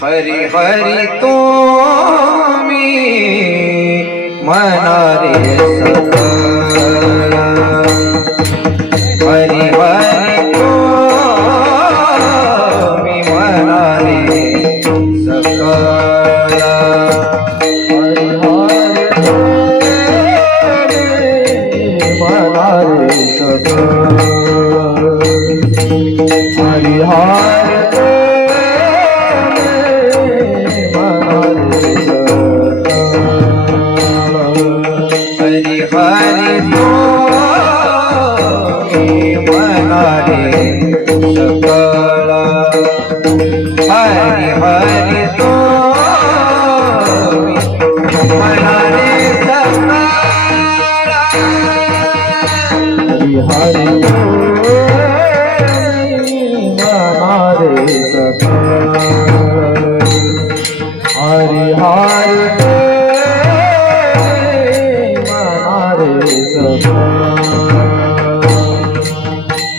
हरी हरी तो मी मनारे सकला हरी हरी तो मी मनारे सकला हरी हरी मनारे सकला हरी हरी हरि तो मनारे सकला हरि हरि तो मनारे सकला हरि हरि तो मनारे सकला हरि हरि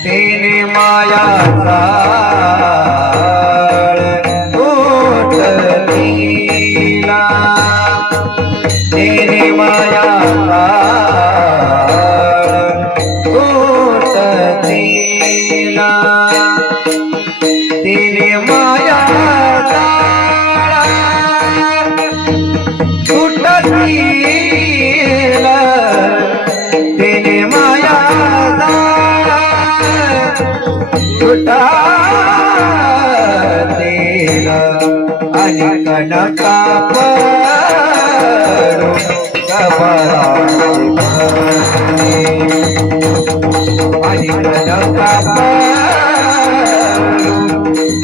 तेने माया जाळ उठलीला तेने माया जाळ उठलीला तेने माया जाळ उठलीला तेने माया छुटा तेरा आणि कनका परो कबरा आणि कनका परो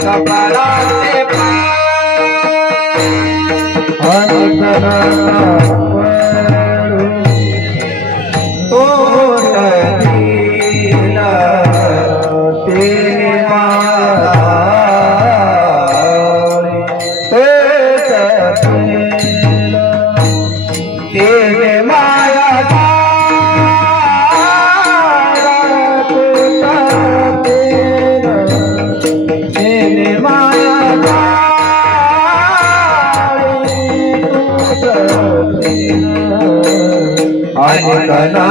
कबरा आणि कनका तो तेने माया तेने माया आज कना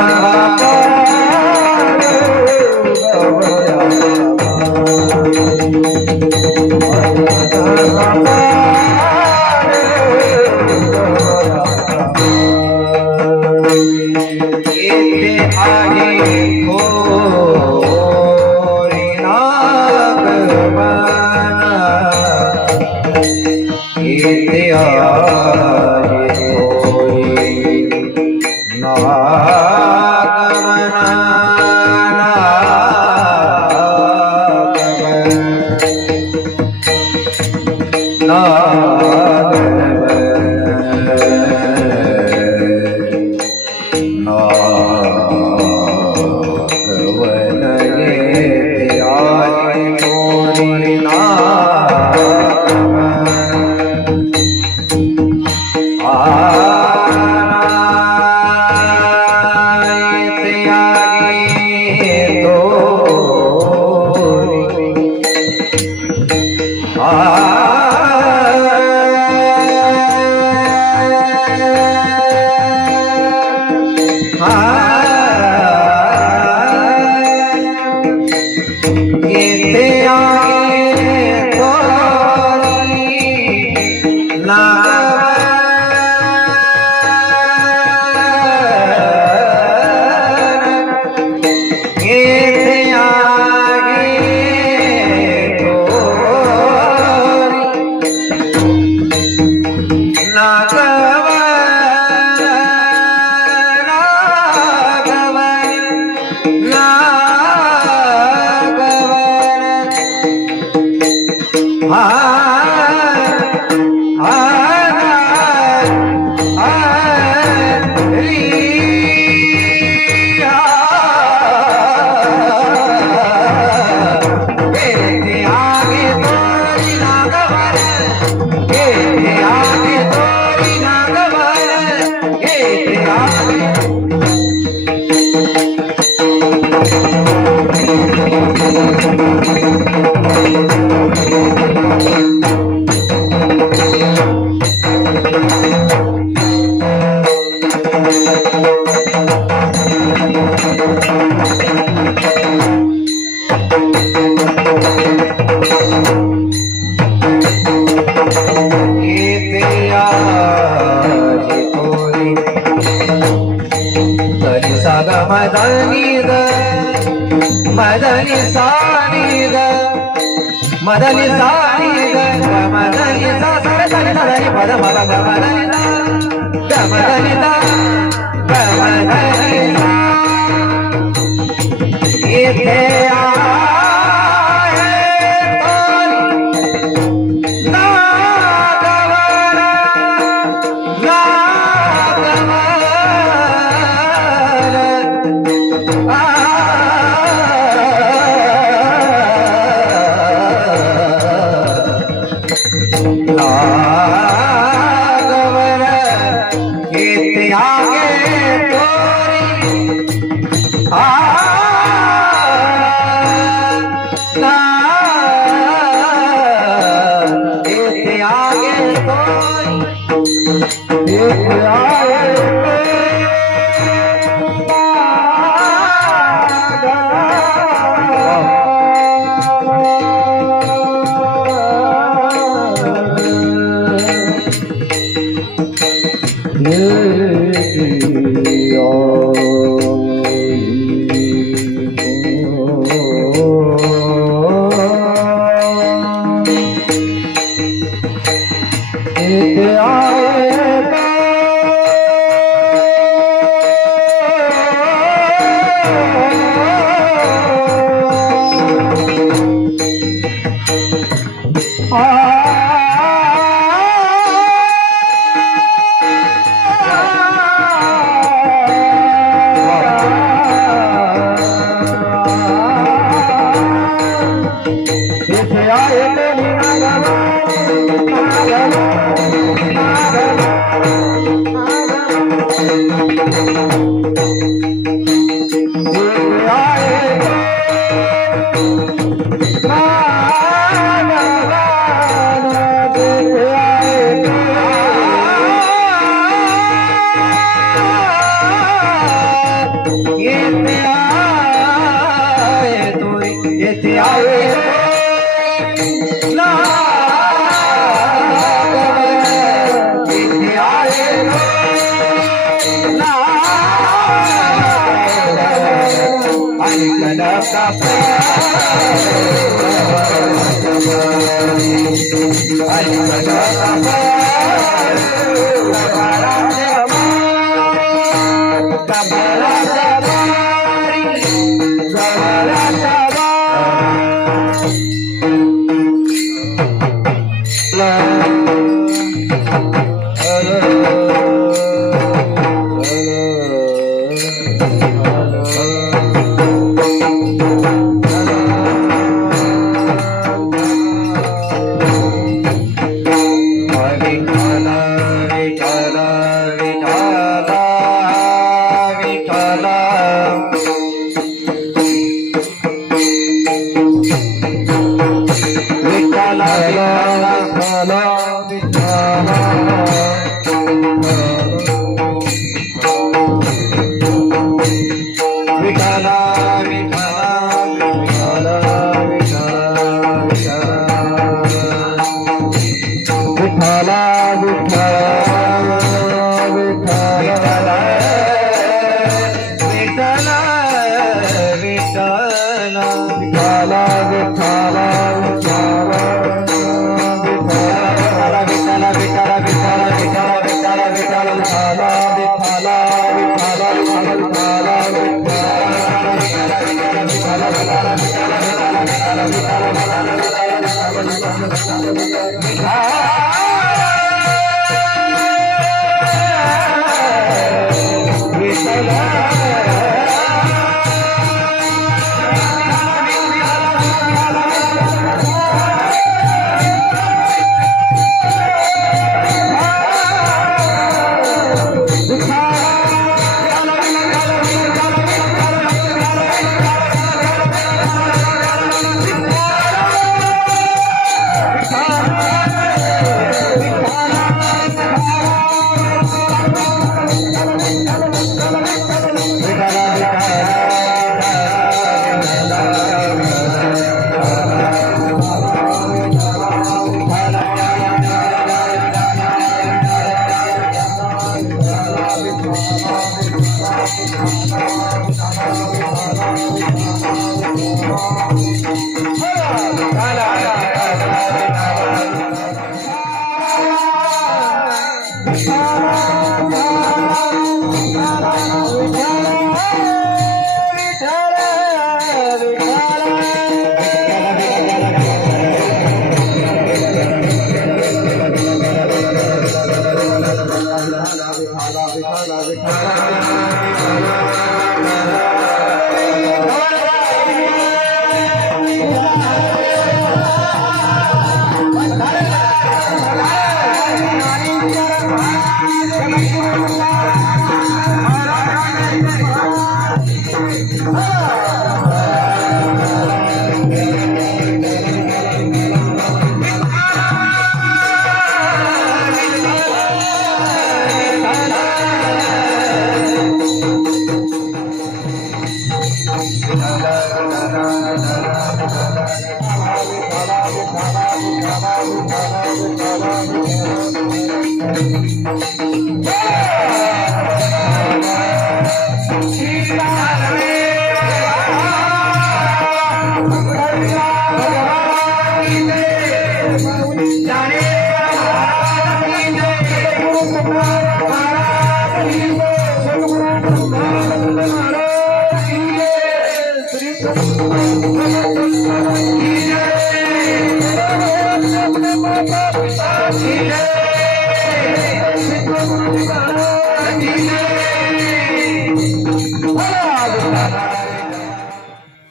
मदनी सानी ग मदनी सानी ग मदनी सा सरदनी दनी पद मद ग मदनी दा ग मदनी दा ग मदनी सा इथे आए तोरी नागवरा नागवरा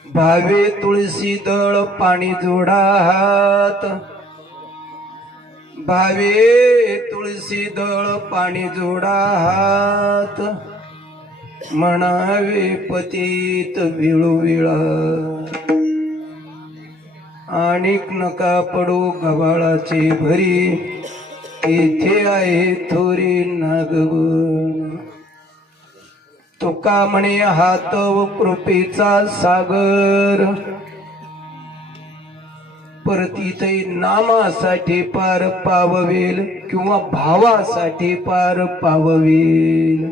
भावे तुळशी दळ पाणी जोडात, भावे तुळशी दळ पाणी जोडात, म्हणावे पतीत विळूविळा, आणिक नका पडू गव्हाळाची भरी, इथे आहे थोरी नागवन. तुका म्हणे हात व कृपेचा सागर, परतीतही नामासाठी पार पाववेल किंवा भावासाठी पार पाववेल.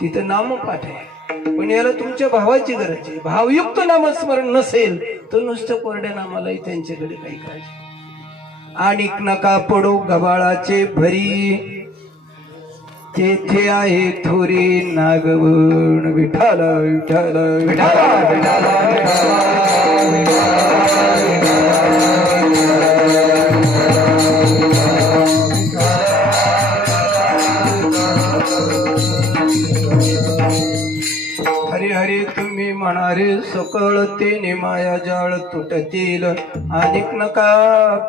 तिथं नामपाठ आहे, पण याला तुमच्या भावाची गरज आहे. भावयुक्त नामस्मरण नसेल तर नुसतं कोरड्या नामालाही त्यांच्याकडे काही काळजी. आणिक नका पडो गव्हाळाचे भरी, तेथे आहे थोरी नागवन. विठाल विठाल विठाल विठाल हरे हरे तुम्ही म्हणारे सकळ ते माया जाळ तुटतील. आणिक नका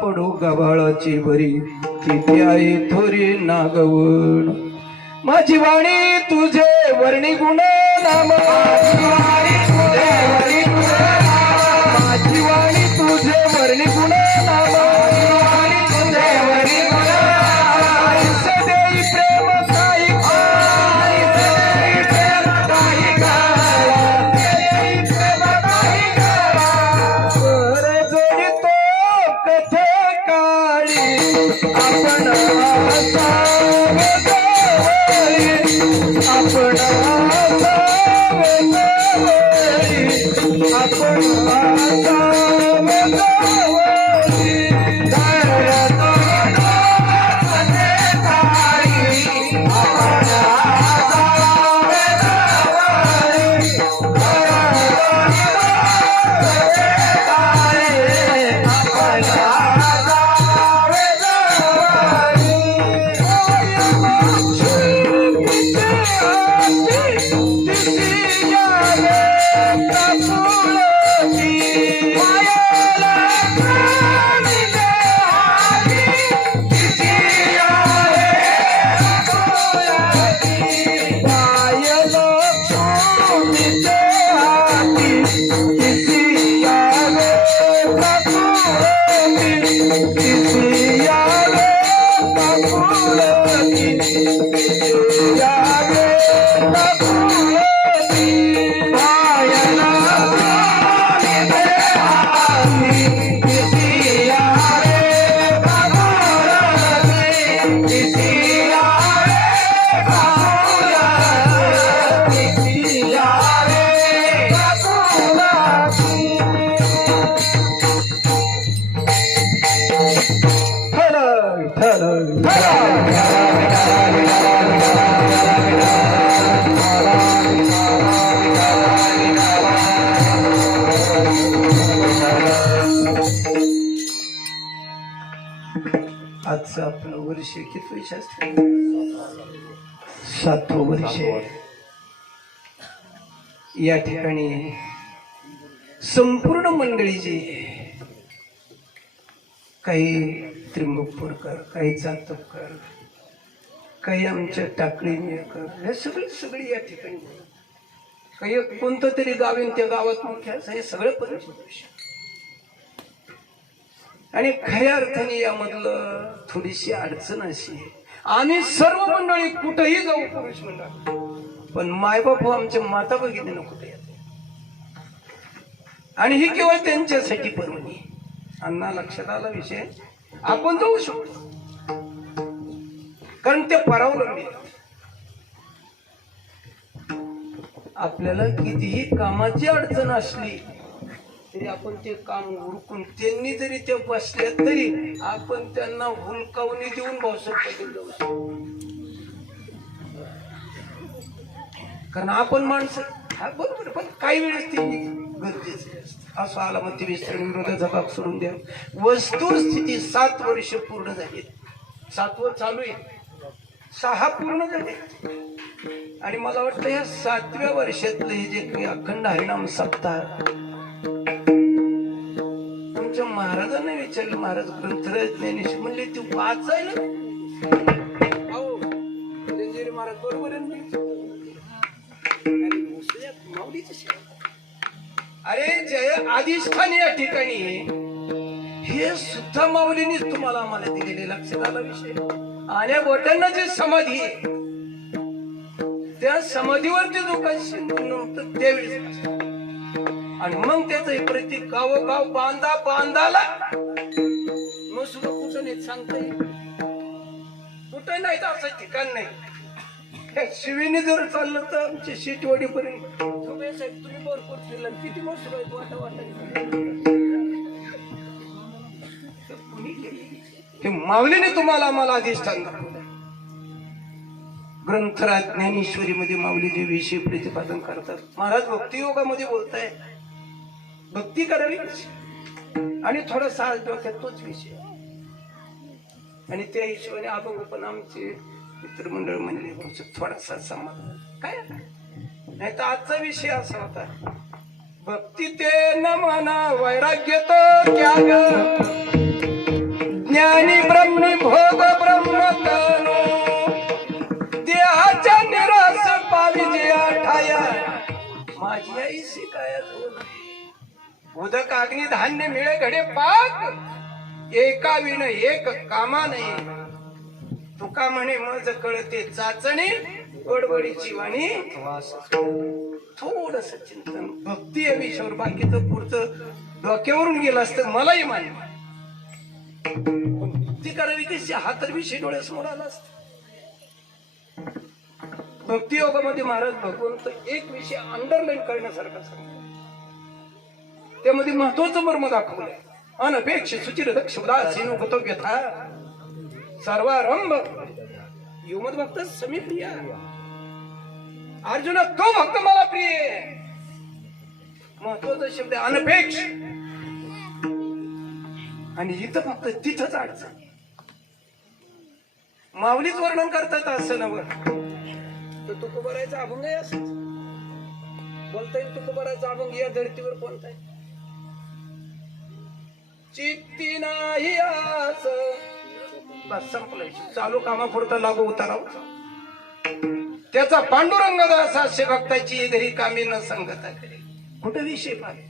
पडू गव्हाळाची भरी, तिथे आहे थोरी नागवन. माझी वाणी तुझे वर्णी गुण नाम, माझी वाणी तुझे वर्णी गुण नाम, माझी वाणी तुझे वर्णी गुण नाम, माझी वाणी तुझे वर्णी गुण नाम. सदैव प्रेम काही काय, सदैव प्रेम काही काय, सदैव प्रेम काही काय. कर जोडितो कथे काळी, आपण असावे आपण आजचं आपलं वर्ष किती शास्त्र 7वं वर्ष. या ठिकाणी संपूर्ण मंडळीची, काही त्रिंबकपूरकर, काही चातपकर, काही आमच्या टाकळी मेळकर, हे सगळी या ठिकाणी, काही कोणतं तरी गाव आहे त्या गावात मुख्य असं, हे सगळं परिचित. आणि खऱ्या अर्थाने यामधलं थोडीशी अडचण अशी आहे, आम्ही सर्व मंडळी कुठेही जाऊ पुरुष मंडळ, पण मायबाप आमच्या माता भगिनीनं कुठे येते. आणि ही केवळ त्यांच्यासाठी पर्वणी. अण्णा लक्षात आला विषय. आपण जाऊ शकतो कारण ते परावलंबी आहे. आपल्याला कितीही कामाची अडचण असली तरी आपण ते काम उरकून त्यांनी जरी ते बसले तरी आपण त्यांना हुलकावणी देऊन भाऊसाहेब जाऊ शकतो. कारण आपण माणसं हा बरोबर, पण काही वेळेस ते गरजेचे असतं. असं आला मग ते विस्तरण विरोधाचा भाग सोडून द्या. वस्तुस्थिती 7 वर्ष पूर्ण झाली, 7वं चालू आहे, 6 पूर्ण झाले. आणि मला वाटतं या 7व्या वर्षातलं हे जे काही अखंड हरिनाम सप्ताह आमच्या महाराजांना विचारलं. महाराज ग्रंथराज ज्ञानेश्वर म्हणले तू वाचायला अहो महाराज बरोबर आहे. अरे जय आदिष्ठान या ठिकाणी हे सुद्धा माऊलींनीच तुम्हाला आम्हाला दिलेले. लक्षात आला विषय. आणि बोटांना जे समाधी आहे त्या समाधीवरती जो काही सिंधू नव्हतं त्यावेळेस आणि मग त्याचं प्रत्येक गावोगाव बांधा बांधाला मग सुद्धा कुठं नाही सांगता येईल. कुठं नाही तर असं ठिकाण नाही. शिवीने जर चाललं तर आमची शीटवाडीपर्यंत साहेब तुम्ही भरपूर फिरला किती मस्त वाटा वाटा हे माऊलीने तुम्हाला आम्हाला अधिष्ठान दाखवलं. ग्रंथराज ज्ञानेश्वरी मध्ये माऊलीचे विषय प्रतिपादन करतात. महाराज भक्तियोगामध्ये बोलताय भक्ती करावी आणि थोडासा आज डोक्यात तोच विषय. आणि त्या हिशोबाने अभंग पण आमचे मित्रमंडळ म्हणले थोडासा समाधान काय नाही तर आजचा विषय असा होता. भक्ती ते न म्हणा वैराग्य तो त्याग ज्ञानी ब्रह्मी भोग ब्रह्मतनो देहाच्या निराश पाविजे ठाया माझी आई शिकाय उदक अग्नी धान्य मिळे घडे पाक एका विण एक कामा नाही. तुका म्हणे मज कळते चाचणी गडबडीची वाणी. थोडस चिंतन भक्ती या विषयावर बाकीचं पुढचं डोक्यावरून गेलं असतं मलाही मान्य. भक्ती करावी कशी हा तर विषय डोळ्यासमोर आला असत. भक्ती योगामध्ये महाराज भगवंत एक विषय अंडरलाईन करण्यासारखा सांगतो. त्यामध्ये महत्वाचं मर्म दाखवलंय. अनपेक्ष सुचिर दक्ष उदासीन होतो व्यथा सर्वारंभ युमत भक्त समी प्रिय. अर्जुना तो भक्त मला प्रिय. महत्वाचा शब्द अनपेक्ष. आणि इथं फक्त तिथंच अडचण. माऊलीच वर्णन करतात असं नवं तर तुकोबारायचा अभंग आहे असं बोलता येईल. तुकोबारायचा अभंग या धर्तीवर कोणता आहे. चित्ती नाही आस बस संपलंय. चालू कामापुरता लागू उताराव. त्याचा पांडुरंग दास असे भक्ताची घरी कामी न संगता करे. कुठे विषय पाहिजे.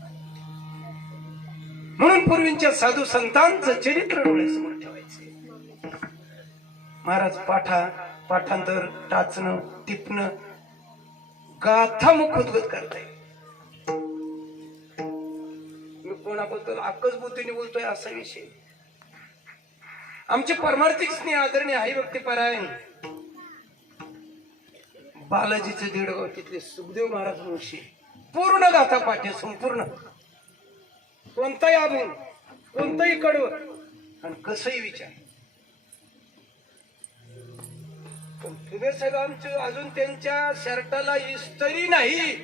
म्हणून पूर्वींच्या साधू संतांचं चरित्र डोळ्यासमोर ठेवायचे. महाराज पाठांतर टाचणं टिपणं गाथा मुख उद्गत करताय. मी कोणाबद्दल आकच बुद्धीने बोलतोय असा विषय. आमचे परमार्थिक स्नेह आदरणीय हरिभक्ती परायण बालाजीचे देडगाव तिथले सुखदेव महाराज मुळशी पूर्ण गाथा पाठ्य संपूर्ण कोणताही अभंग कोणताही कडवं आणि कसंही विचार. पण तुम्ही साहेब आमचे अजून त्यांच्या शर्टाला इस्त्री नाही.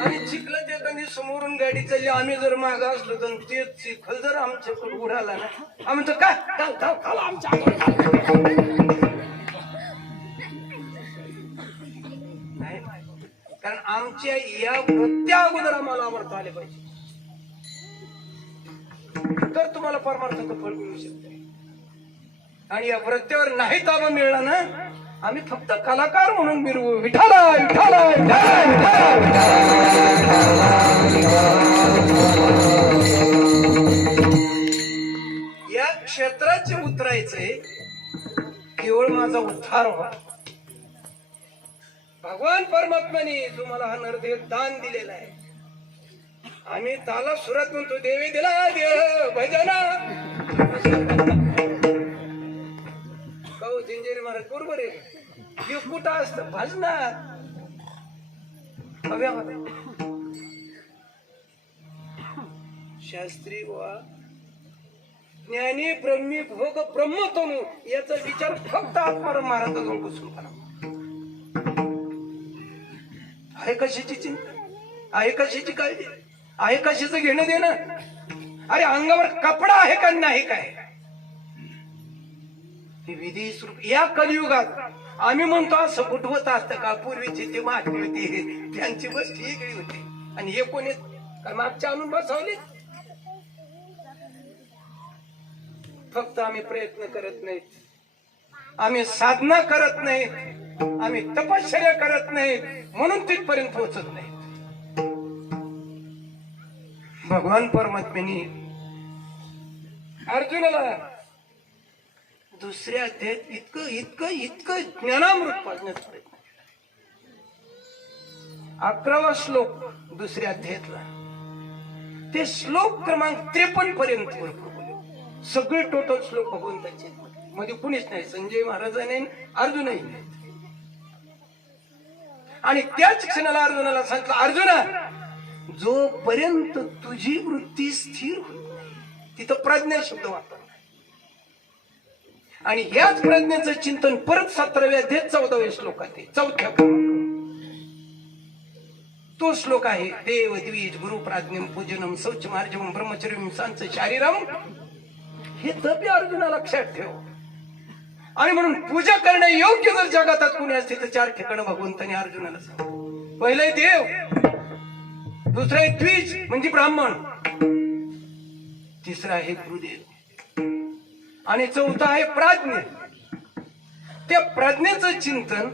आणि चिखल ते कधी समोरून गाडी चालली आम्ही जर माग असलो तर ते चिखल जर आमच्याकडे उडाला ना आम्ही तर काय आमच्या कारण आमच्या या वृत्त्या अगोदर आम्हाला आवडता आले पाहिजे तर तुम्हाला परमार्थाचं फळ मिळू शकते. आणि या वृत्त्यावर नाही ताबा मिळला ना आम्ही फक्त कलाकार म्हणून मिरवू. विठाला विठाला या क्षेत्राचे उतरायचंय केवळ माझा उद्धार व्हा भगवान परमात्म्याने तुम्हाला हा नरदेह दान दिलेला आहे. आम्ही ताला सुरात म्हणतो देवी दिला देव भजना. काऊ जिंजेरी महाराज बरोबर आहे. देव कुठं असतं भजनात. शास्त्री वा ज्ञानी ब्रह्मी भोग ब्रह्मतनु याचा विचार फक्त आत्माराम महाराजांना बसून करा. आहे कशाची चिंता, आहे कशाची काळजी, आहे कशाचं घेणं देणं. अरे अंगावर कपडा आहे का नाही काय, हे विधी स्वरूप या कलियुगात आम्ही म्हणतो असं कुठवत असतं का. पूर्वीची ती मागणी होती त्यांची गोष्ट वेगळी होती आणि हे कोणी काय मागच्या आणून बसवले. फक्त आम्ही प्रयत्न करत नाहीत, आम्ही साधना करत नाहीत, आम्ही तपश्चर्या करत नाहीत म्हणून तिथपर्यंत पोहोचत नाही. भगवान परमात्म्याने अर्जुनाला दुसऱ्या अध्यायात इतकं इतकं इतकं ज्ञानामृत पाजण्याचा प्रयत्न केला. 11वा श्लोक दुसऱ्या अध्यायातला ते श्लोक क्रमांक 53 पर्यंत भरपूर बोलले. सगळे टोटल श्लोक भगवंताचे मध्ये कुणीच नाही, संजय महाराज नाही, अर्जुनही नाही. आणि त्याच क्षणाला अर्जुनाला सांगितलं, अर्जुना जोपर्यंत तुझी वृत्ती स्थिर होत नाही तिथं प्रज्ञा शब्द वापर. आणि याच प्रज्ञेचं चिंतन परत 17व्या अध्यायात 14व्या श्लोकात आहे. 4थ्या तो श्लोक आहे देव द्विज गुरु प्राज्ञम पूजनम शौच मार्जवम ब्रह्मचर्यम सांच शारीरम. हे तपे अर्जुना लक्षात ठेव. आणि म्हणून पूजा करणे योग्य जर जगातात कुणी असते तर 4 ठिकाणं भगवंताने अर्जुनाला सांगितलं. पहिलं देव, दुसरं आहे द्विज म्हणजे ब्राह्मण, तिसरं आहे गुरुदेव आणि चौथा आहे प्राज्ञ. त्या प्रज्ञेचं चिंतन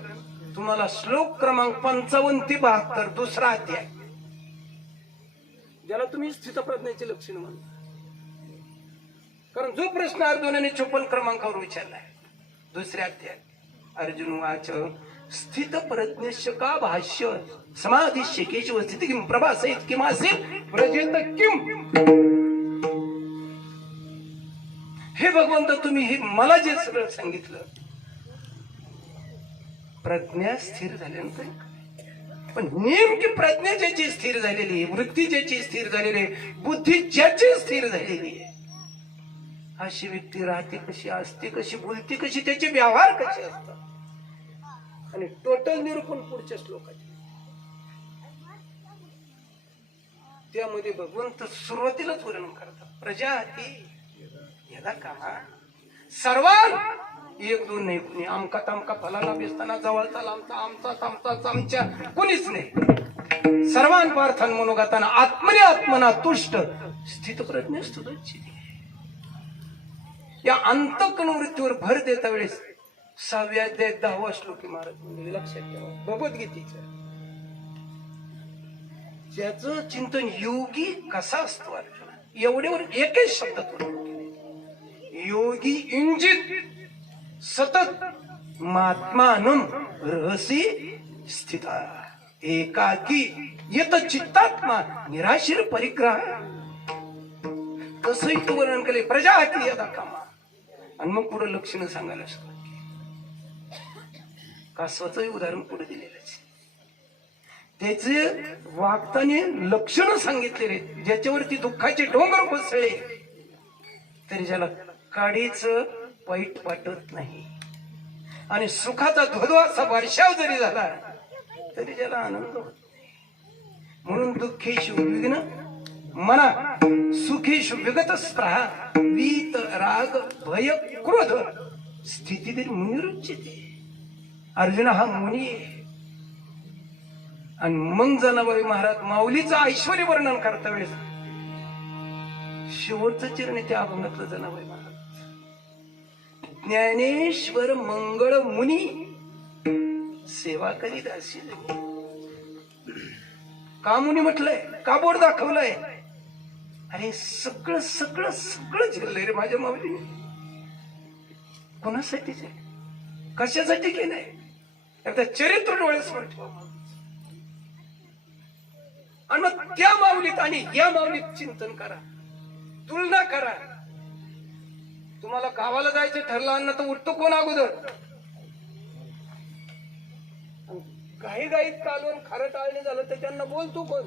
तुम्हाला श्लोक क्रमांक 55 ते 72 दुसरा अध्याय, ज्याला तुम्ही स्थितप्रज्ञेचे लक्षण म्हणता. कारण जो प्रश्न अर्जुनाने 54 क्रमांकावर विचारलाय दुसऱ्या अध्यायात, अर्जुन वाच स्थित प्रज्ञस्य का भाष्य समाधिश्य केशव स्थिती किम प्रभासहित किमासीत व्रजेत किम. हे भगवंत तुम्ही हे मला जे सगळं सांगितलं, प्रज्ञा स्थिर झाल्यानंतर, पण नेमकी प्रज्ञा ज्याची स्थिर झालेली आहे, वृत्ती ज्याची स्थिर झालेली आहे, बुद्धी ज्याची स्थिर झालेली आहे, अशी व्यक्ती राहते कशी, असते कशी, बोलते कशी, त्याचे व्यवहार कसे असतात. आणि टोटल निरूपण पुढच्या श्लोकाचे. त्यामध्ये भगवंत सुरुवातीलाच वर्णन करतात, प्रजाती यदा कामा सर्वान 1 2 नाही, कुणी आमका तामका फलाना बेसताना जवळचा लांबचा आमचा आमचाच आमच्या कुणीच नाही. सर्वान पार्थान मनोगाताना आत्मने आत्मना तुष्ट स्थित प्रज्ञ स्तुतच्चिते. या अंतःकरण वृत्तीवर भर देता वेळेस 6व्या अध्यायात 10वा श्लोकी महाराज म्हणजे लक्षात ठेवा भगवद्गीतेचं. ज्याचं चिंतन योगी कसा असतो अर्जुना, एवढ्यावर एकच शब्दात योगी इंजित सतत महात्मानम रहसी स्थिता एकाकी येत चित्तात्मा निराशीर परिग्रह. कसं इथं वर्णन केले, प्रजा हाती यदा कामा. आणि मग पुढे लक्षणं सांगायला सुरुवात केली. कासवाचंही उदाहरण पुढे दिलेलंच. त्याचे वागताने लक्षणं सांगितलेले, ज्याच्यावरती दुःखाचे डोंगर कोसळले तरी ज्याला काडीच वाईट वाटत नाही आणि सुखाचा धोधवाचा वर्षाव जरी झाला तरी ज्याला आनंद होत नाही. म्हणून दुःखेषु विघ्न मना सुखेषु विगत स्पृहा वीत राग भय क्रोध स्थिती तरी मुनिरुच्यते. अर्जुन हा मुनी आहे. आणि मग जनाबाई महाराज माऊलीचं ऐश्वर्य वर्णन करता वेळेस शेवटचं चरण आहे त्या अभंगातलं जनाबाई महाराज, ज्ञानेश्वर मंगळ मुनी सेवा करीत असेल. का मुनी म्हटलंय, का बोर्ड दाखवलंय? अरे सगळं सगळं सगळं झेललंय रे माझ्या माऊलीने. कोणासाठी कशासाठी केलंय? एकदा चरित्र डोळ्यासमोर ठेवा. आणि मग त्या माऊलीत आणि या माऊलीत चिंतन करा, तुलना करा. तुम्हाला गावाला जायचं ठरलं अन्न तर उठतो कोण अगोदर? काही गाईत कालवून खारं टाळणे झालं तर त्यांना बोलतो कोण?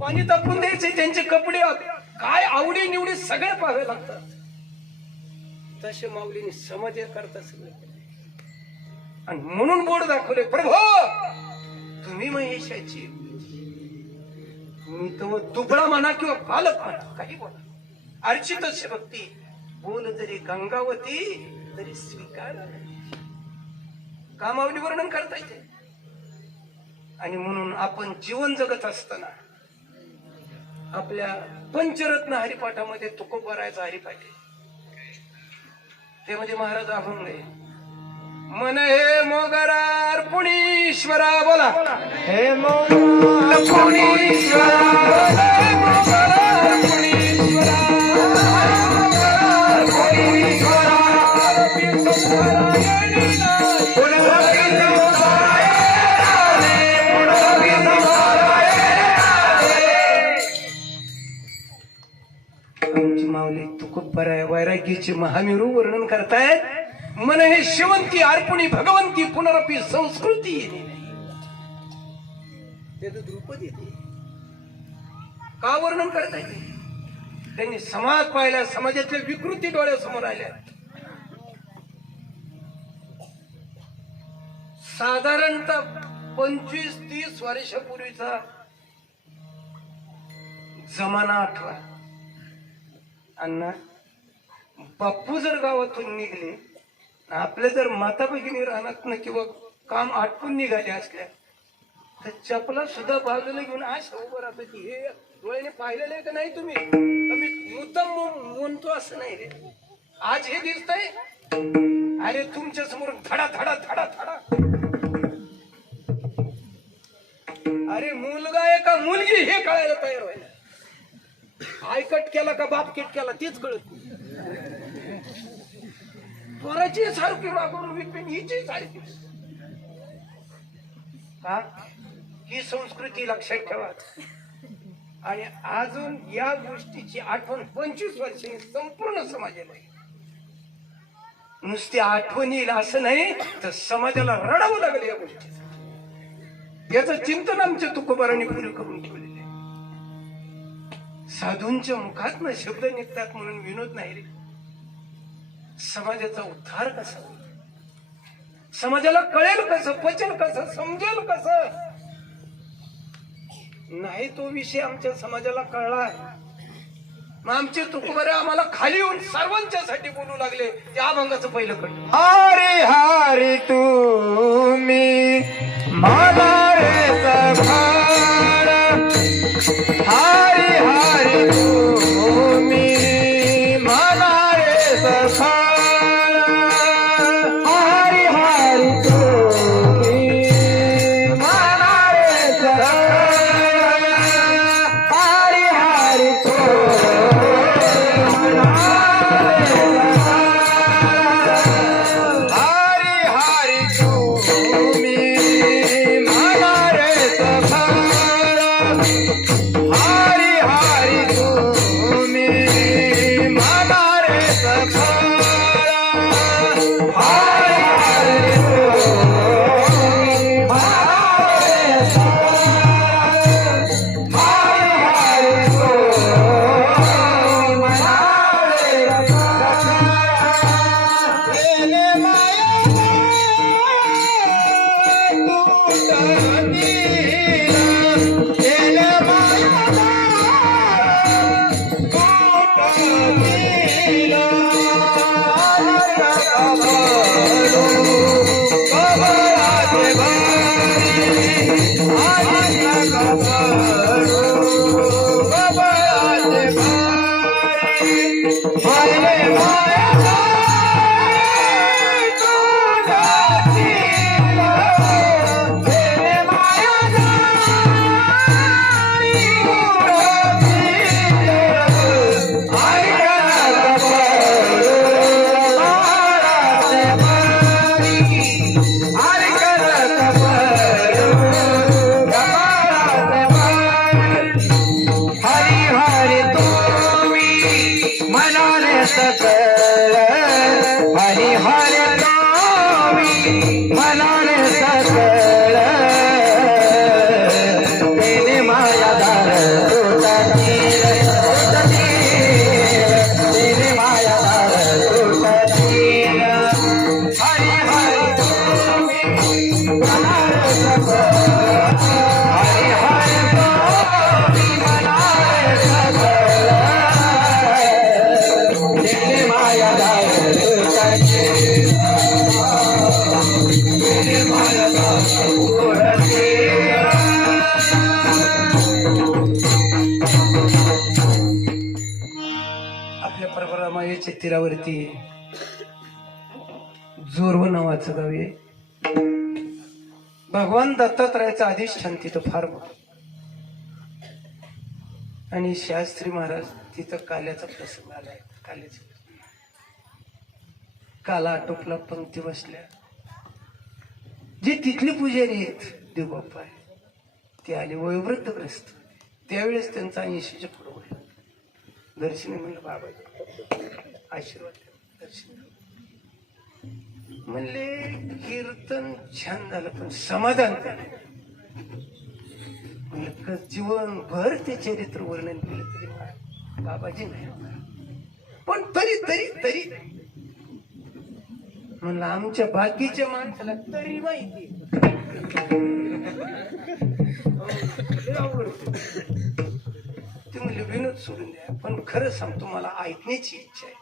पाणी तापून द्यायचे, त्यांचे कपडे काय आवडी निवडी सगळे पाहावे लागतात. तसे माऊलीने समाज करता सगळे आणि म्हणून बोर्ड दाखवले, प्रभो तुम्ही महेशाची. मी तो दुबळा म्हणा किंवा बालक म्हणा, काही बोला, अर्चित भक्ती बोल जरी गंगावती तरी स्वीकार. का माऊली वर्णन करता येते. आणि म्हणून आपण जीवन जगत असताना आपल्या पंचरत्न हरिपाठामध्ये तुकोबारायचा हरिपाठ आहे. ते म्हणजे महाराज अभंग आहे. मन हे मोगरार पुणीश्वरा, बोला हे मोगरार पुणीश्वरा, मोगरार पुणीश्वरा, माऊली तुकोबराय वैराग्याचे महामेरू वर्णन करतायत. मन हे शिवंती अर्पणी भगवंती पुनरपी संस्कृती येणे ते द्रुपदी येते. का वर्णन करता येते? त्यांनी समाज पाहिला, समाजाच्या विकृती डोळ्यासमोर आल्या. साधारणतः 25-30 वर्षापूर्वीचा जमाना आठवा. अण्णा बाप्पू जर गावातून निघले, आपल्या जर माता भगिनी राहणार ना किंवा काम आटपून निघाले असल्या तर चपला सुद्धा बाजूला घेऊन अशा उभं राहत की हे डोळ्याने पाहिलेलं आहे का नाही तुम्ही? मी मुद्दाम म्हणतो असं नाही रे. आज हे दिसतंय, अरे तुमच्या समोर धडा धडा धडा धडा. अरे मुलगा आहे का मुलगी हे कळायला तयार व्हायला. आयकट केला का बाप किट केला तेच कळत नाही. पोराची सारखी वागून विकून हिची सारखी. हा ही संस्कृती लक्षात ठेवा. आणि अजून या गोष्टीची आठवण 25 वर्षांनी संपूर्ण समाजाला आहे. नुसती आठवण येईल असं नाही तर समाजाला रडावं लागेल या गोष्टीचं. याचं चिंतन आमच्या तुकोबारांनी पुरे करून ठेवलेले. साधूंच्या मुखात शब्द निघतात म्हणून विनोद नाही रे. समाजाचा उद्धार कसा होईल, समाजाला कळेल कसं, पचेल कसं, समजेल कसं, नाही तो विषय आमच्या समाजाला कळला. मग आमचे तुकोबारे आम्हाला खाली येऊन सर्वांच्यासाठी बोलू लागले. त्या अभंगाचं पहिलं कळलं. हरी हरी तुम्ही मला रे सखार, हरी हरी तुम्ही मला रे सखार, हरी हरी तुम्ही मला रे सखार, हरी हरी हरी हरी तीरावरती जोरव नावाचं गाव आहे. भगवान दत्तात्रयाचं अधिष्ठान तिथं फार मोठं. आणि शास्त्री महाराज तिथं काल्याचा प्रसंग आलाय. काला आटोपला, पंक्ती बसल्या. जे तिथली पुजारी आहेत देवबाप्पा ते आले, वयोवृद्धग्रस्त. त्यावेळेस त्यांचा 80च्या पुढे होईल. दर्शनी म्हणलं बाबाजी आशीर्वाद दर्शन म्हणले. कीर्तन छान झालं पण समाधान म्हणलं. जीवनभर ते चरित्र वर्णन केलं तरी बाबाजी नाही, पण तरी तरी तरी म्हणलं आमच्या बाकीच्या माणसाला तरी माहिती. ते म्हणले विनोद सोडून द्या, पण खरं सांगतो मला ऐकण्याची इच्छा आहे.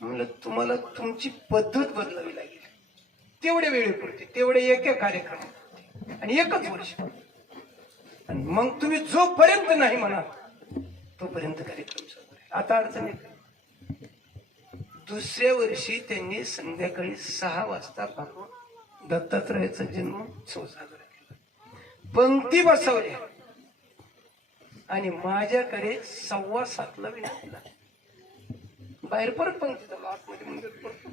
म्हणलं तुम्हाला तुमची पद्धत बदलावी लागेल. तेवढ्या वेळेपुरते, तेवढे एका कार्यक्रम आणि एकच वर्ष. आणि मग तुम्ही जोपर्यंत नाही म्हणा तोपर्यंत कार्यक्रम चालू आहे. आता अडचण आहे. दुसऱ्या वर्षी त्यांनी संध्याकाळी 6 वाजता पाहून दत्तात्रयाचा जन्मोत्सव साजरा केला. पंक्ती बसवल्या आणि माझ्याकडे 6:15 विनंतीला बाहेर परत पंक्ती झाला. आतमध्ये मंदिर परत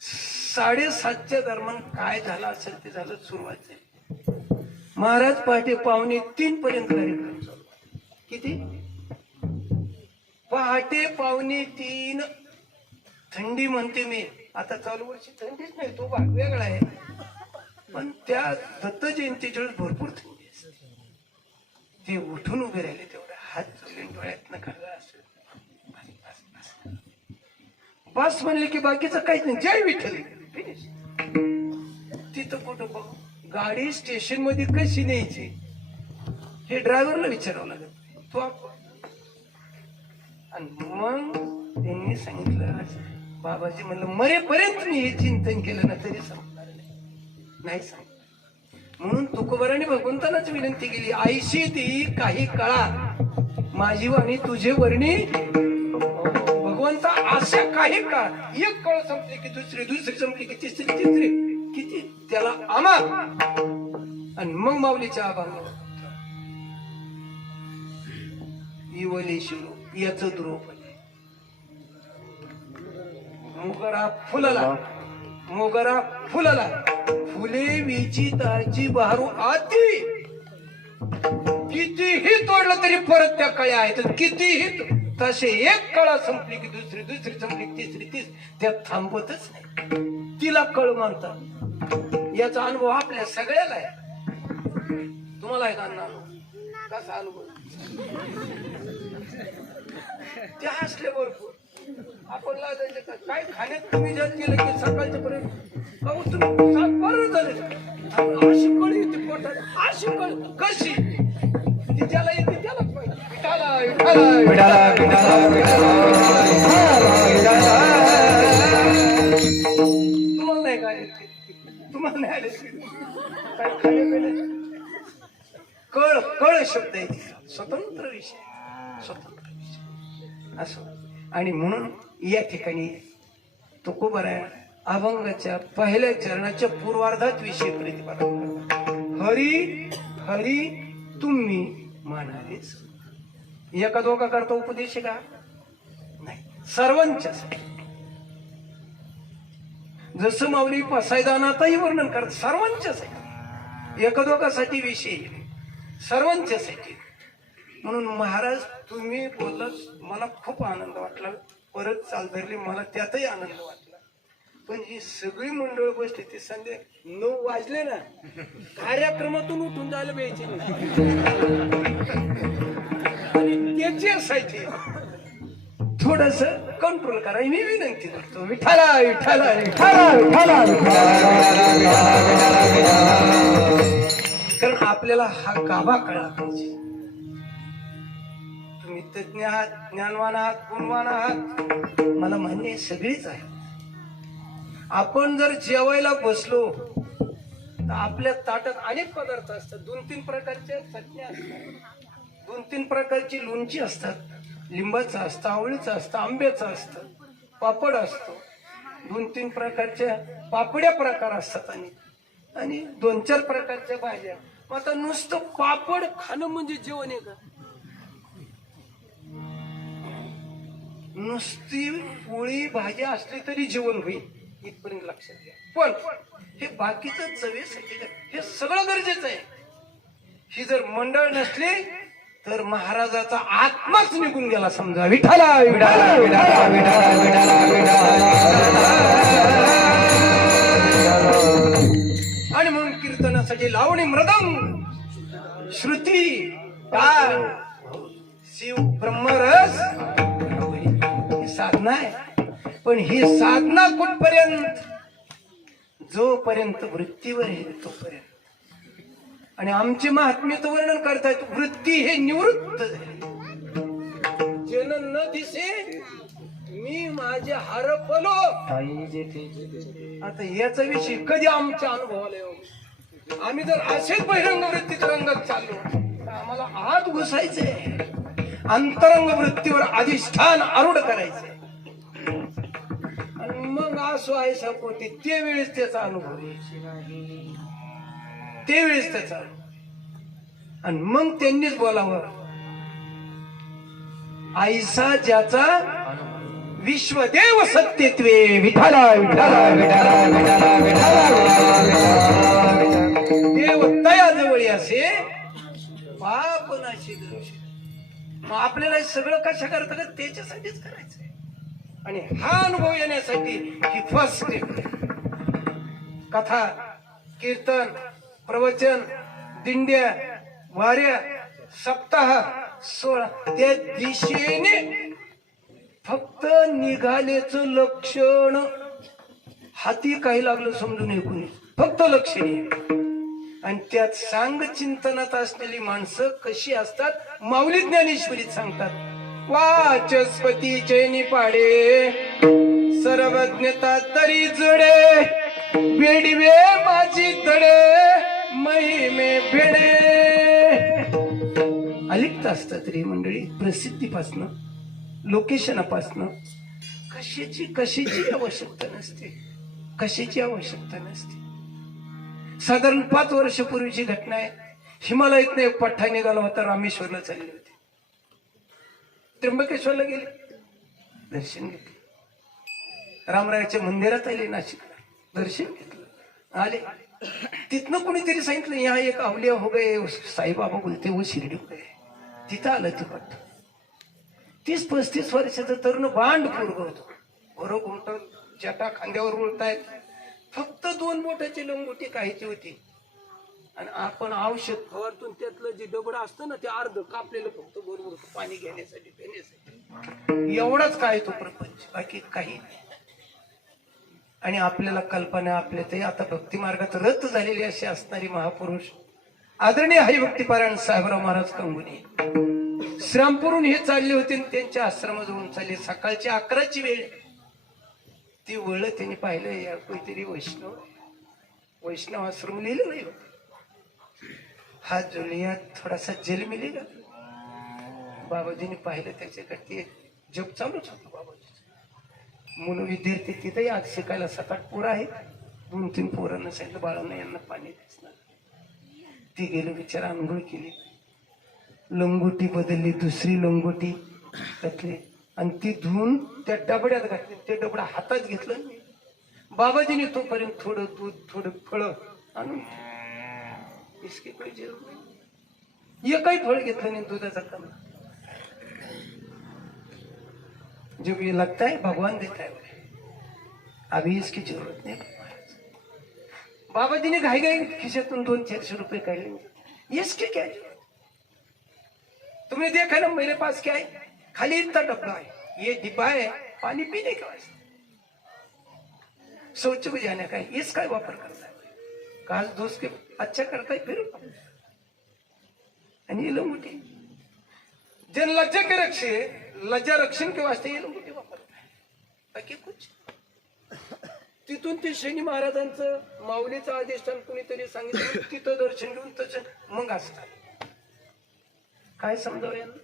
7:30च्या दरम्यान काय झालं असेल ते झालं. सुरुवात झाली. महाराज पहाटे 2:45 पर्यंत कार्यक्रम चालू. किती? पहाटे 2:45. थंडी म्हणते मी. आता चालू वर्षी थंडीच नाही, तो भाग वेगळा आहे. पण त्या दत्त जयंतीच्या वेळेस भरपूर थंडी असते. ते उठून उभे राहिले तेवढे हात चोरून डोळ्यात खाल्ला असेल. बस म्हणले की बाकीचं काहीच नाही. जय विठ्ठल. तिथं कुठं बघ गाडी स्टेशन मध्ये कशी न्यायची हे ड्रायव्हरला विचारावं लागत. तो आणि मग त्यांनी सांगितलं बाबाजी म्हणलं मरेपर्यंत मी हे चिंतन केलं ना तरी संपणार नाही सांग. म्हणून तुकोबाराने भगवंतानाच विनंती केली. आईशी ती काही काळा माझी वाणी तुझे वर्णी भगवंता. अशा काही काळ एक काळ संपली की दुसरी, दुसरी संपली की तिसरी, तिसरी किती त्याला आमा. आणि मग माऊलीच्या आभार इवलेश्वर याच द्रोपदी मोगरा फुलला, मोगरा फुलला, फुले विचिताची बहरू आती. कितीही तोडलं तरी परत त्या कळ्या आहेत. कितीही तसे एक कळा संपली की दुसरी, दुसरी संपली की तिसरी, त्यात थांबवतच नाही. तिला कळ म्हणतात. याचा अनुभव आपल्या सगळ्याला आहे. तुम्हाला आहे का अनुभव? कसा अनुभव? ते हसले भरपूर. आपण लाजायचं काय खाण्यात तुम्ही जर केलं की सकाळच्या पर्यंत तुम्ही 7 बरोबर झाले. अशी कळी येते पोटात. अशी कळ कशी ती ज्याला येते त्यालाच पाहिजे. विठाला विठाला विठाला विठाला. तुम्हाला नाही काय तुम्हाला नाही आले काय खाणे कळ कळ शब्द आहे. स्वतंत्र विषय, स्वतंत्र विषय असं. आणि म्हणून या ठिकाणी तुकोबारा अभंगाच्या पहिल्या चरणाच्या पूर्वार्धात विषय प्रतिपादन करतात. हरी हरी तुम्ही मानावेच. एका दोघा करता उपदेश का नाही, सर्वांच्यासाठी. जसं माऊली पसायदानातही वर्णन करत सर्वांच्यासाठी. एका दोघासाठी विषय सर्वांच्यासाठी. म्हणून महाराज तुम्ही बोललात मला खूप आनंद वाटला. परत चाल धरली मला त्यातही आनंद वाटला. पण ही सगळी मंडळ बसली ती संध्या 9 वाजले ना कार्यक्रमातून उठून जायला पाहिजे आणि त्याच्यासाठी थोडस कंट्रोल करा मी विनंती करतो. विठाला विठाला विठाला विठाला. कारण आपल्याला हा गाभा कळला पाहिजे. तुम्ही तज्ञ आहात, ज्ञानवान आहात, गुणवान आहात, मला मान्य सगळीच आहे. आपण जर जेवायला बसलो तर आपल्या ताटात अनेक पदार्थ असतात. 2-3 प्रकारच्या चटण्या असतात, 2-3 प्रकारची लोणची असतात. लिंबाचं असतं, आवळीचं असतं, आंब्याचं असतं, पापड असतो, 2-3 प्रकारच्या पापड्या प्रकार असतात आणि 2-4 प्रकारच्या भाज्या. मग आता नुसतं पापड खाणं म्हणजे जेवण आहे का? नुसती पोळी भाजी असली तरी जेवण होईल इथपर्यंत लक्षात घ्या. पण हे बाकीचं चवेसाठी हे सगळं गरजेचं आहे. ही जर मंडळ नसली तर महाराजाचा आत्माच निघून गेला समजा. विठाला विठाला विठाला विठाला विठाला विठाला. आणि म्हणून कीर्तनासाठी लावणी, मृदंग, श्रुती, ताल, शिव, ब्रह्मरस ही साधना आहे. पण ही साधना कुठपर्यंत? जोपर्यंत वृत्तीवर आहे तोपर्यंत. आणि आमचे महात्म्याचं वर्णन करतायत, वृत्ती हे निवृत्त झाले. जन न दिसे मी माझे हरपलो. आता याचा विषय कधी आमच्या अनुभवाला येऊ? आम्ही जर असेच बहिरंग वृत्तीत रंगत चाललो तर आम्हाला आत घुसायचंय, अंतरंग वृत्तीवर अधिष्ठान आरूढ करायचंय. आणि मग असो आहे सपोटी ते वेळेस त्याचा अनुभव, ते वेळेस त्याचा. आणि मग त्यांनीच बोलावं, आईसा ज्याचा विश्वदेव सत्यत्वे. विठाला विठाला विठाला विठाला विठाला. देव तयाजवळी असे पाप नाशी दर्शन. मग आपल्याला हे सगळं कशा करता का? त्याच्यासाठीच करायचंय. आणि हा अनुभव येण्यासाठी ही फर्स्ट स्टेप. कथा, कीर्तन, प्रवचन, दिंड्या, वाऱ्या, सप्ताह, सोहळा, त्या दिशेने फक्त निघालेच लक्षण. हाती काही लागलं समजून ऐकून फक्त लक्षणे. आणि त्यात सांग चिंतनात असलेली माणसं कशी असतात? माऊली ज्ञानेश्वरीत सांगतात, वाचस्पती चैनी पाडे सर्वज्ञता तरी जडे, बेडवे माझी तडे महिमे भेडे. अलिप्त असतात रे मंडळी प्रसिद्धीपासनं, लोकेशनापासनं. कशाची आवश्यकता नसते, कशाची आवश्यकता नसते. साधारण 5 वर्षापूर्वीची घटना आहे. हिमालयातनं एक पठ्ठा निघाला होता, रामेश्वरला चालले होते. त्र्यंबकेश्वरला गेले, दर्शन घेतले. रामरायाच्या मंदिरात आले, नाशिकला दर्शन घेतलं, आले. तिथनं कोणीतरी सांगितलं, यहाँ एक अवलिया हो गए, साईबाबा बोलते वो शिर्डी हो गए. तिथं आलं ते पठ्ठ. 30-35 वर्षाचं तरुण बांड पोरग होतो. बरोबर घुमट, जटा खांद्यावर उलटायत. फक्त 2 बोटाची लंगोटी काहीची होती. आणि आपण औषध फवारतून त्यातलं जे दगड असतं ना ते अर्ध कापलेलं फक्त बरोबर पाणी घेण्यासाठी, पिण्यासाठी. एवढाच काय तो प्रपंच, बाकी काही नाही. आणि आपल्याला कल्पना, आपल्या ते आता भक्ती मार्गात रत झालेली असे असणारी महापुरुष आदरणीय हरिभक्तीपारायण साहेबराव महाराज कंगुनी श्रामपूरून हे चालले होते. त्यांच्या आश्रमाजवळून चालले. सकाळची 11ची वेळ. ती वळ त्यांनी पाहिलं, या काहीतरी वैष्णव आश्रम लिहिलं नाही होत. हा जुलिया थोडासा जेल मिलेगा. बाबाजीने पाहिलं, त्याच्याकडे जप चालूच होतं बाबाजी. मुलं विद्यार्थी तिथेही आज शिकायला 7-8 पोरं आहेत. 2-3 पोरांना सांगितलं, बाळांना यांना पाणी द्यायचं. ती गेलो, बिचारा आंघोळ केली, लंगोटी बदलली, दुसरी लंगोटी घातली आणि ती धुवून त्या डबड्यात घातली. ते डबडा हातात घेतलं. बाबाजीने तोपर्यंत थोडं दूध, थोडं फळं आणून इसके कोई जरूर नहीं. एकही फळ घेतलं नाही दुधाचा कम. जो ये लगता है भगवान देता है, अभी इसकी जरूरत नहीं. बाबाजी ने घाई घाई खिशातून 200-400 रुपये काढले. इसके क्या जरूरत? तुमने देखा ना मेरे पास क्या है? खाली इतना डब्बा है, ये डिब्बा है पानी पीने के वास्ते, शौच में जाने का है. इसका वापर करता है, काज दोस्त के अच्छा करता है. फिर आणि ये लंगोटी जन लज्जा के रक्षे, लज्जा रक्षण के वास्ते ये लंगोटी वापरता है, बाकी कुछ. तिथून ते शनी महाराजांचं माऊलीचं अधिष्ठान कुणीतरी सांगितलं, तिथं दर्शन घेऊन तसं मग असतात. काय समजावं यांना?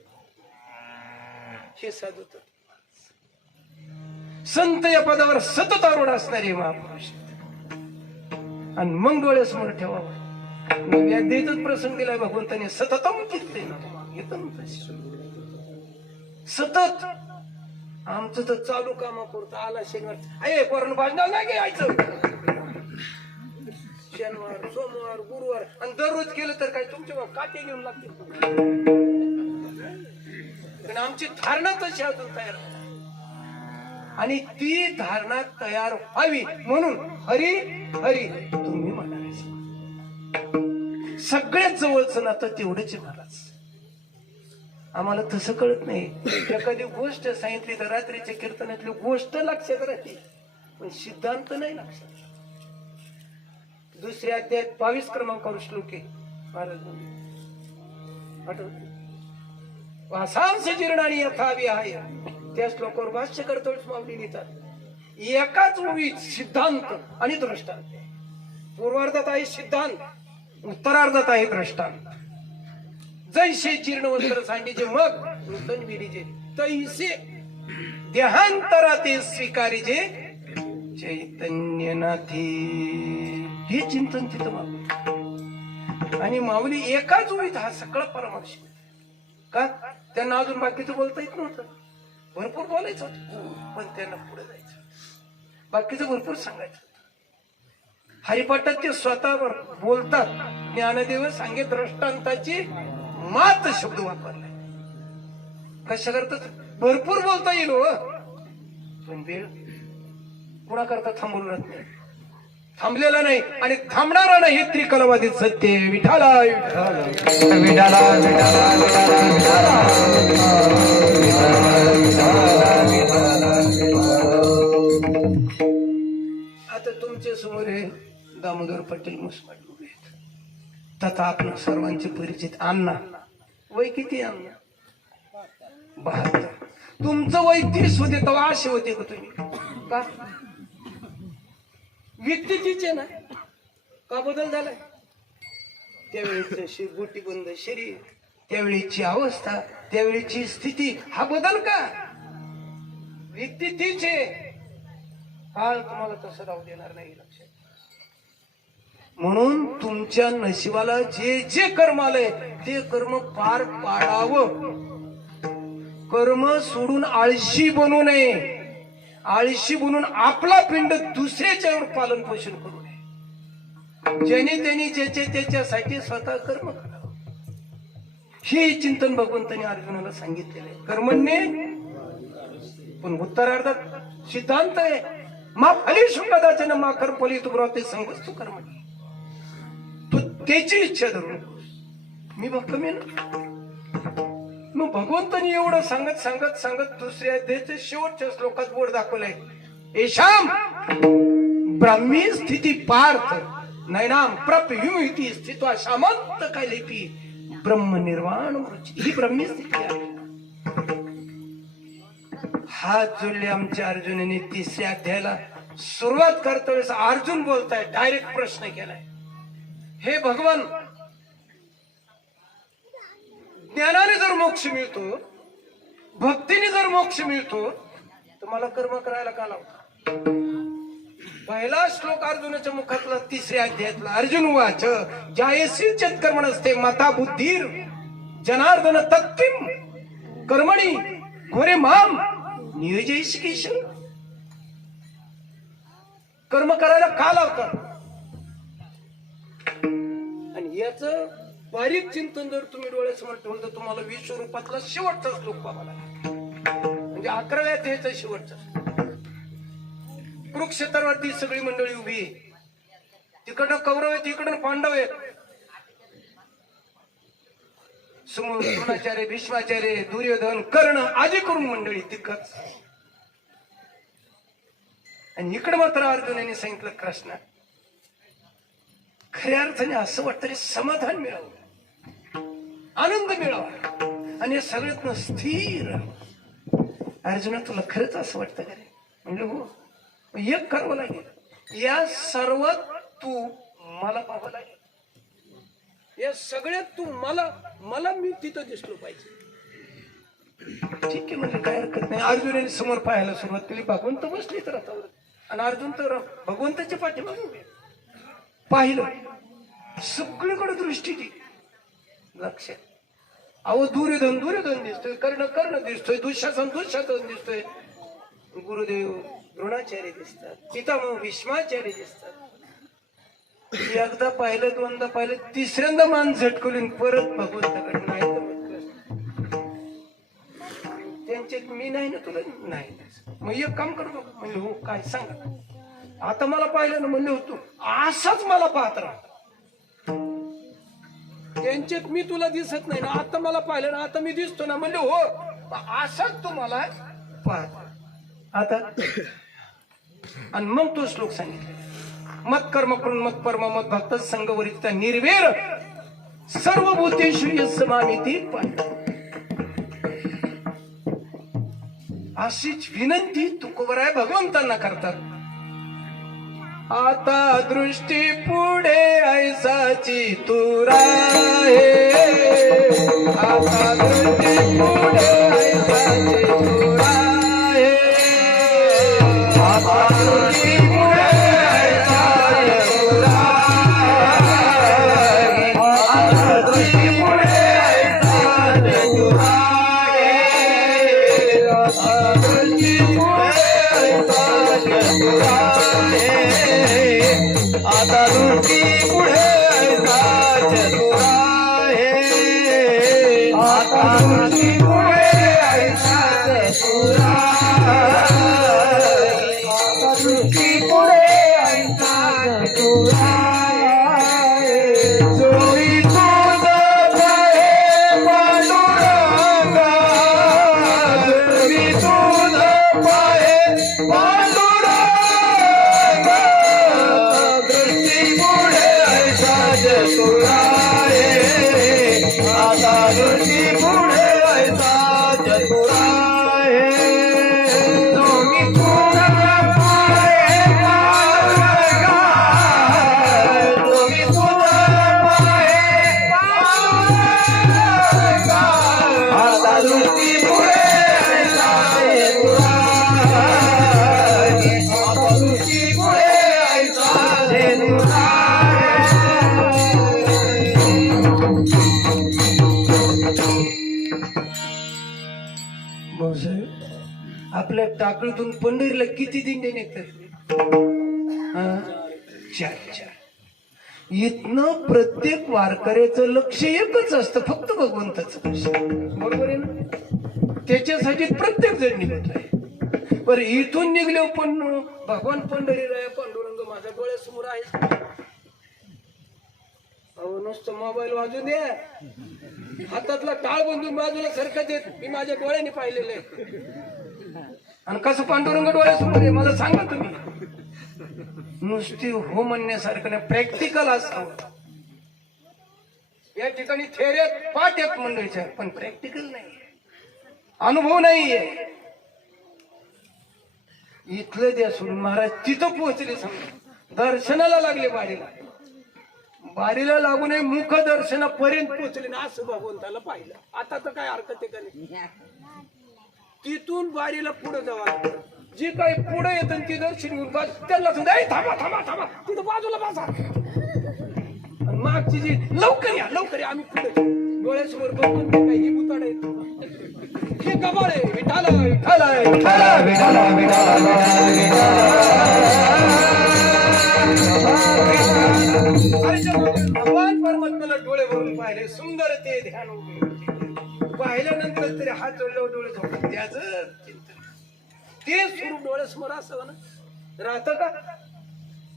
हे साधू संत या पदावर सतत आरूढ असणारे महापुरुष आणि मग डोळ्यासमोर ठेवावं. व्याधीतच प्रसंग दिलाय भगवंताने सततम कीर्तन सतत. आमचं तर चालू कामापुरतं आला शनिवार अरे पोरांना भाजणार नाही गे यायचं शनिवार सोमवार गुरुवार आणि दररोज केलं तर काय तुमच्या काटे घेऊन लागतील. पण आमची धारणा तशी अजून तयार नाही आणि ती धारणा तयार व्हावी म्हणून हरी हरी तुम्ही म्हणायचं. सगळ्यात जवळचं नातं तेवढंच महाराज. आम्हाला तसं कळत नाही. एखादी गोष्ट सांगितली तर रात्रीच्या कीर्तनातली गोष्ट लक्षात राहते पण सिद्धांत नाही लक्षात. दुसऱ्या अध्यायात 22 क्रमांकावर श्लोक आहे महाराज आठवत वासांश जीर्णानी यथावी आहे त्या श्लोकावर भाष्य करतोच माऊली लिहितात. एकाच ओळीत सिद्धांत आणि दृष्टांत. पूर्वार्धात आहे सिद्धांत उत्तरार्धात आहे दृष्टांत. जैसे जीर्ण वस्त्र सांडीचे मग नूतन विरीजे तैसे देहांतराते स्वीकारीजे चैतन्यनाथी. हे चिंतन तिथं माऊली आणि माऊली एकाच ओळीत हा सगळा परामर्श का त्यांना अजून बाकीचं बोलता येत नव्हतं. भरपूर बोलायचं होतं पण त्यांना पुढे जायचं बाकीचं भरपूर सांगायचं. हरिपाठात ते स्वतःवर बोलतात. ज्ञानदेव सांगे दृष्टांताची मात शब्द वापरलाय. कशा करतात भरपूर बोलता येईल हो पण वेळ कुणा करता थांबवून राहत नाही. थांबलेला नाही आणि थांबणारा नाही. त्रिकलवादी सत्य विठाला विठाला विठाला विठाला आता तुमच्या समोर हे दामोदर पटेल मुसमाड उभे आहेत. तथा आपण सर्वांचे परिचित अण्णा. वय किती अण्णा? 72. तुमचं वय 30 होते तेव्हा असे होते का तुम्ही? का व्यक्ती तिचे ना का बदल झालाय? त्यावेळेच गोटीबंद शरीर त्यावेळीची अवस्था त्यावेळीची स्थिती हा बदल का? व्यक्ती तीच आहे. काळ तुम्हाला तसं राहू देणार नाही लक्षात. म्हणून तुमच्या नशिबाला जे जे कर्म आलंय ते कर्म पार पाडावं. कर्म सोडून आळशी बनू नये. आळशी बनून आपला पिंड दुसऱ्याच्यावर पालन पोषण करू नये. ज्याने त्यांनी ज्याच्या त्याच्यासाठी स्वतः कर्म करावं. हे चिंतन भगवंतांनी अर्जुनाला सांगितलेलं आहे. कर्मण्ये पण उत्तरार्धात सिद्धांत आहे मा फली शुकदाचे ना मा कर्म फली तू ते संगच तू कर्म. तू त्याची इच्छा धरून मी भक्त मी मग भगवंतानी एवढं सांगत सांगत सांगत दुसऱ्या अध्यायाच्या शेवटच्या श्लोकात बोर्ड दाखवलंय. येशाम ब्राह्मी स्थिती पार्थ नैनाम प्रपयुती स्थित्वा सामंत काय लेपी ब्रह्मनिर्वाण ही ब्रह्मी स्थिती आहे. हात जोडले आमच्या अर्जुनाने. तिसऱ्या अध्यायाला सुरुवात करतोय अर्जुन बोलताय. डायरेक्ट प्रश्न केलाय. हे भगवान ज्ञानाने जर मोक्ष मिळतो भक्तीने जर मोक्ष मिळतो तर मला कर्म करायला का लावता? पहिला श्लोक अर्जुनाच्या मुखातला 3ऱ्या अध्यायातला. अर्जुन वाच जायसी कर्मण असते माता बुद्धीर जनार्दन तत्किम कर्मणी घोरे माम नियोजयसी केशव. कर्म करायला का लावतात? आणि याच बारीक चिंतन जर तुम्ही डोळ्यासमोर ठेवलं तर तुम्हाला विश्वरूपातला शेवटचा श्लोक पाहावा लागेल. म्हणजे 11व्या अध्यायाचा शेवटचा. कुरुक्षेत्रावरती सगळी मंडळी उभी आहे. तिकडनं कौरव आहे तिकडनं पांडव आहे. द्रोणाचार्य भीष्माचार्य दुर्योधन कर्ण आदी करून मंडळी तिकच. आणि इकडे मात्र अर्जुनाने सांगितलं कृष्णा खऱ्या अर्थाने असं वाटतं समाधान मिळावं आनंद मिळावा आणि सगळ्यात स्थिर. अर्जुना तुला खरंच असं वाटतं का रे? म्हणलं हो. एक करावं लागेल. या सर्वात तू मला पाहावं लागेल. या सगळ्यात तू मला मी तिथं दिसलो पाहिजे. ठीक आहे म्हणजे काय हरकत नाही. अर्जुनाने समोर पाहायला सुरुवात केली, भगवंत बसले तर रथावर आणि अर्जुन तर भगवंताच्या पाठीमागे उभे. पाहिलं सगळीकडे दृष्टी ती लक्ष. अहो दुर्योधन दिसतोय, कर्ण दिसतोय, दुःशासन दिसतोय, गुरुदेव द्रोणाचार्य दिसतात, पितामह भीष्माचार्य दिसतात. एकदा पाहिलं, दोनदा पाहिलं, तिसऱ्यांदा मान झटकवली परत भगवंताकडे नाही तर त्यांचे मी नाही ना तुला नाही. मग एक काम करतो म्हणलं हो काय सांगा. आता मला पाहिलं ना म्हणले होतो असाच मला पाहत राहा. त्यांच्यात मी तुला दिसत नाही ना, आता मला पाहिलं ना, आता मी दिसतो ना म्हणले हो असाच तू मला पाहत आता. आणि मग तो श्लोक सांगितला, मत कर्म करून मत परम मत भक्त संगवरित निर्वेर सर्व भूतेश्वरी समामिती. अशीच विनंती तुकोबराय भगवंतांना करतात. आता दृष्टी पुढे ऐसाची तुरा आहे, आता दृष्टी पुढे ऐसाची तुरा आहे, आता दृष्टी पुढे ऐसाची तुरा आहे, आता दृष्टी पुढे ऐसाची तुरा आहे, आता दृष्टी पुढे ऐसाची तुरा आहे, आता दृष्टी पुढे ऐसा चतुरा आहे, आता दृष्टी पुढे ऐसा चतुरा आहे, आता दृष्टी पुढे ऐसा चतुरा आहे. जोडी तुझ पाहे पांडुरंगा, जोडी तुझ पाहे पांडुरंगा, चतुरा आहे, आता दृष्टी पुढे ऐसा चतुरा आहे. तुम्ही तुझा पाहे पांडुरंगा, तुम्ही तुझा पाहे पांडुरंगा, आता दृष्टी पुढे ऐसा चतुरा आहे, आता दृष्टी पुढे ऐसा चतुरा. आपल्या टाकळीतून पंढरीला किती दिंडे निघतात? 4. इथनं प्रत्येक वारकऱ्याचं लक्ष एकच असतं, फक्त भगवंताचं दर्शन. बरोबर आहे ना? त्याच्यासाठी प्रत्येक जण निघत आहे. बरं इथून निघले पण भगवान पंढरीराय पांडुरंग माझ्या डोळ्यासमोर आहे. अहो नुसतं मोबाईल वाजून द्या, हातातला टाळ बंधून बाजूला सरकत येत, मी माझ्या डोळ्याने पाहिलेलं आहे. आणि कसं पांडुरंग डोळ्यासमोर आहे मला सांगा तुम्ही. नुसती हो म्हणण्यासारखं नाही, प्रॅक्टिकल असावं. या ठिकाणी थेऱ्यात पाठ आहेत मंडळीच्या, पण प्रॅक्टिकल नाहीये, अनुभव नाहीये. इथलं द्या सोडून महाराज तिथं पोहोचले, समजा दर्शनाला लागले, बारीला लागू नये मुख दर्शनापर्यंत पोहोचले ना, असं भगवंताला पाहिलं. आता तर काय हरकत आहे का नाही? तिथून बारीला पुढे जावा, जी काही पुढे येतं ती दर्शन घेऊन बस, त्यांना सुद्धा थांबा थांबा थांबा तिथं बाजूला बसा. मागची जी लवकर या आम्ही पुढे डोळ्यासमोर बघून काही उताड येत हे गबाळ आहे. विठाला विठाला विठाला विठाला भगवान परमात्म्याला डोळे भरून पाहिले, सुंदर ते ध्यान पाहिल्यानंतर तरी हात जोडल्यावर डोळे झोपतात. त्याच चिंतन ते स्वरूप डोळ्यासमोर असावं ना, राहतं का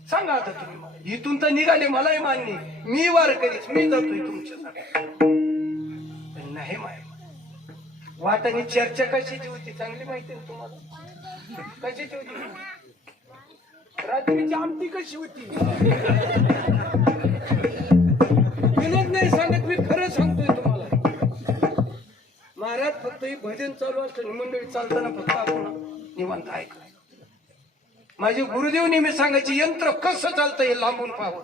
सांगा. आता तुम्ही इथून तर निघाले, मलाही मान्य, मी वारकरीच, मी जातोय तुमच्यासाठी, पण नाही माय वाटाने चर्चा कशाची होती चांगली माहिती आहे तुम्हाला. कशाची होती? रात्रीची आमटी कशी होती? विनोद नाही सांगत, मी खरं सांगतोय तुम्हाला. महाराज फक्त हे भजन चालू असतं, मंडळी चालताना फक्त आपण निवांत ऐकायचं. माझे गुरुदेव नेहमी सांगायचे, यंत्र कसं चालतं हे लांबून पाहावं.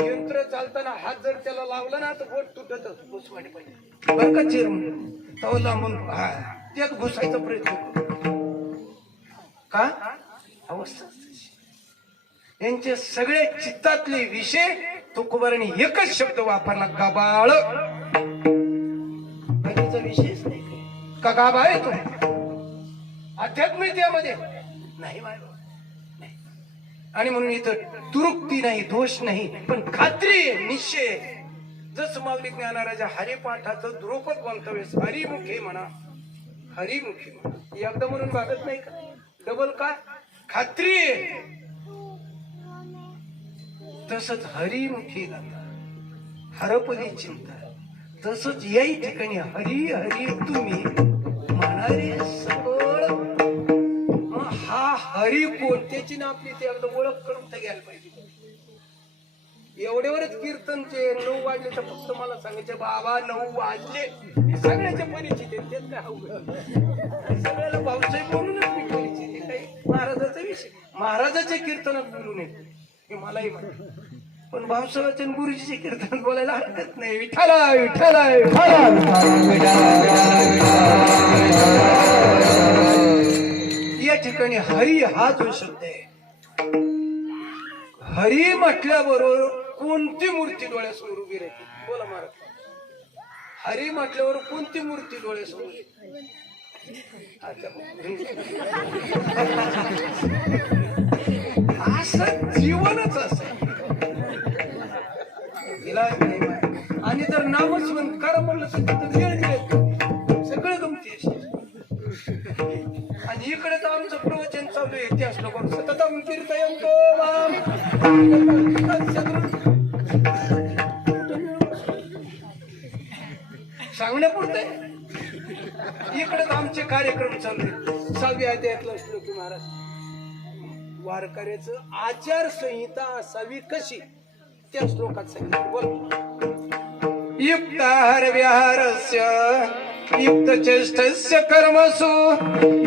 यंत्र चालताना हात जर त्याला लावला ना तर बोट तुटतच, घुसवाडी पाहिजे बरं का चेर म्हणून, तो लांबून त्यात घुसायचा प्रयत्न करतो. का अवस्था तशी. यांचे सगळे चित्तातले विषय तुकोबाराने एकच शब्द वापरला, गबाळ. बाकीचा विषयच नाही का गाबा आहे तो अध्यात्मिकतेमध्ये नाही नाही. आणि म्हणून इथं तुरुक्ती नाही, दोष नाही, पण खात्री निश्चय. जसं माऊली ज्ञानाराजा हरिपाठाचं द्रुपद मंतव्य हरिमुखे म्हणा, हरिमुखे म्हणा एकदा म्हणून भागत नाही का, डबल का खात्री. तसंच हरिमुखी गाता हरपली चिंता. तसंच याही ठिकाणी हरी हरी तुम्ही म्हणारे सकळ. मग हा हरी कोण त्याची ना आपली ते एकदा ओळख करून तर घ्यायला पाहिजे. एवढ्यावरच कीर्तनचे 9 वाजले तर फक्त मला सांगायचे बाबा 9 वाजले. मी सगळ्याचे परिचित आहे, त्यात काय अवघड. सगळ्याला भाऊसाहेब म्हणूनच मी परिचित आहे. काही महाराजाचा विषय महाराजाच्या कीर्तनात बोलू नये हे मलाही माहिती, पण भाऊसाहेबाच्या गुरुजीचे कीर्तन बोलायला हरकत नाही. विठाला विठाला या ठिकाणी हरी हा जो शब्द आहे, हरी म्हटल्याबरोबर कोणती मूर्ती डोळ्यासमोर उभी राहते? बोला महाराज. हरी म्हटल्यावर कोणती मूर्ती डोळ्यासमोर? असं जीवनच असं. आणि जर नामस्मरण करा म्हणलं तर तिथं वेळ दिले सगळं गमती. आणि इकडे तर आमचं प्रवचन चालू आहे, त्या श्लोकावर सततम कीर्तयन्तो माम. सांगण्यापुरते इकडे आमचे कार्यक्रम चालू आहेत. 6व्या अध्यायातला श्लोक महाराज. वारकऱ्याचं आचारसंहिता असावी कशी त्या श्लोकात सांगितलं. बोल. युक्ताहार विहारस्य युक्त चेष्टस्य कर्मसु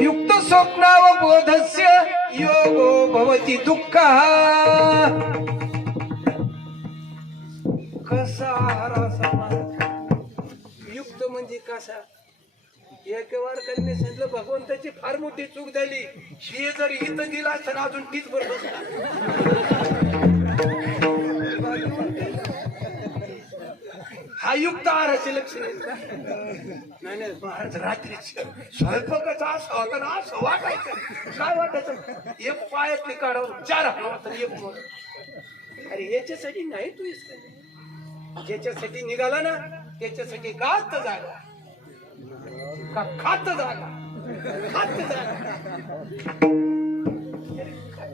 युक्त स्वप्नावबोधस्य योगो भवति दुःखः. कसा आहार असावा? युक्त म्हणजे कसा? एका वारकऱ्याने सांगितलं भगवंताची फार मोठी चूक झाली. हे जर इथं दिला असताना अजून तीच बरोबर. हा युक्त आहाराचे लक्षण आहे. नाही नाही महाराज रात्री स्वयंपाकाचा असं होता ना, असं वाटायचं. काय वाटायचं? एक पायातली काढावं 4 हात एक मोड. अरे याच्यासाठी नाही तू ज्याच्यासाठी निघाला ना त्याच्यासाठी गात जागा का खात जागा खात जागा.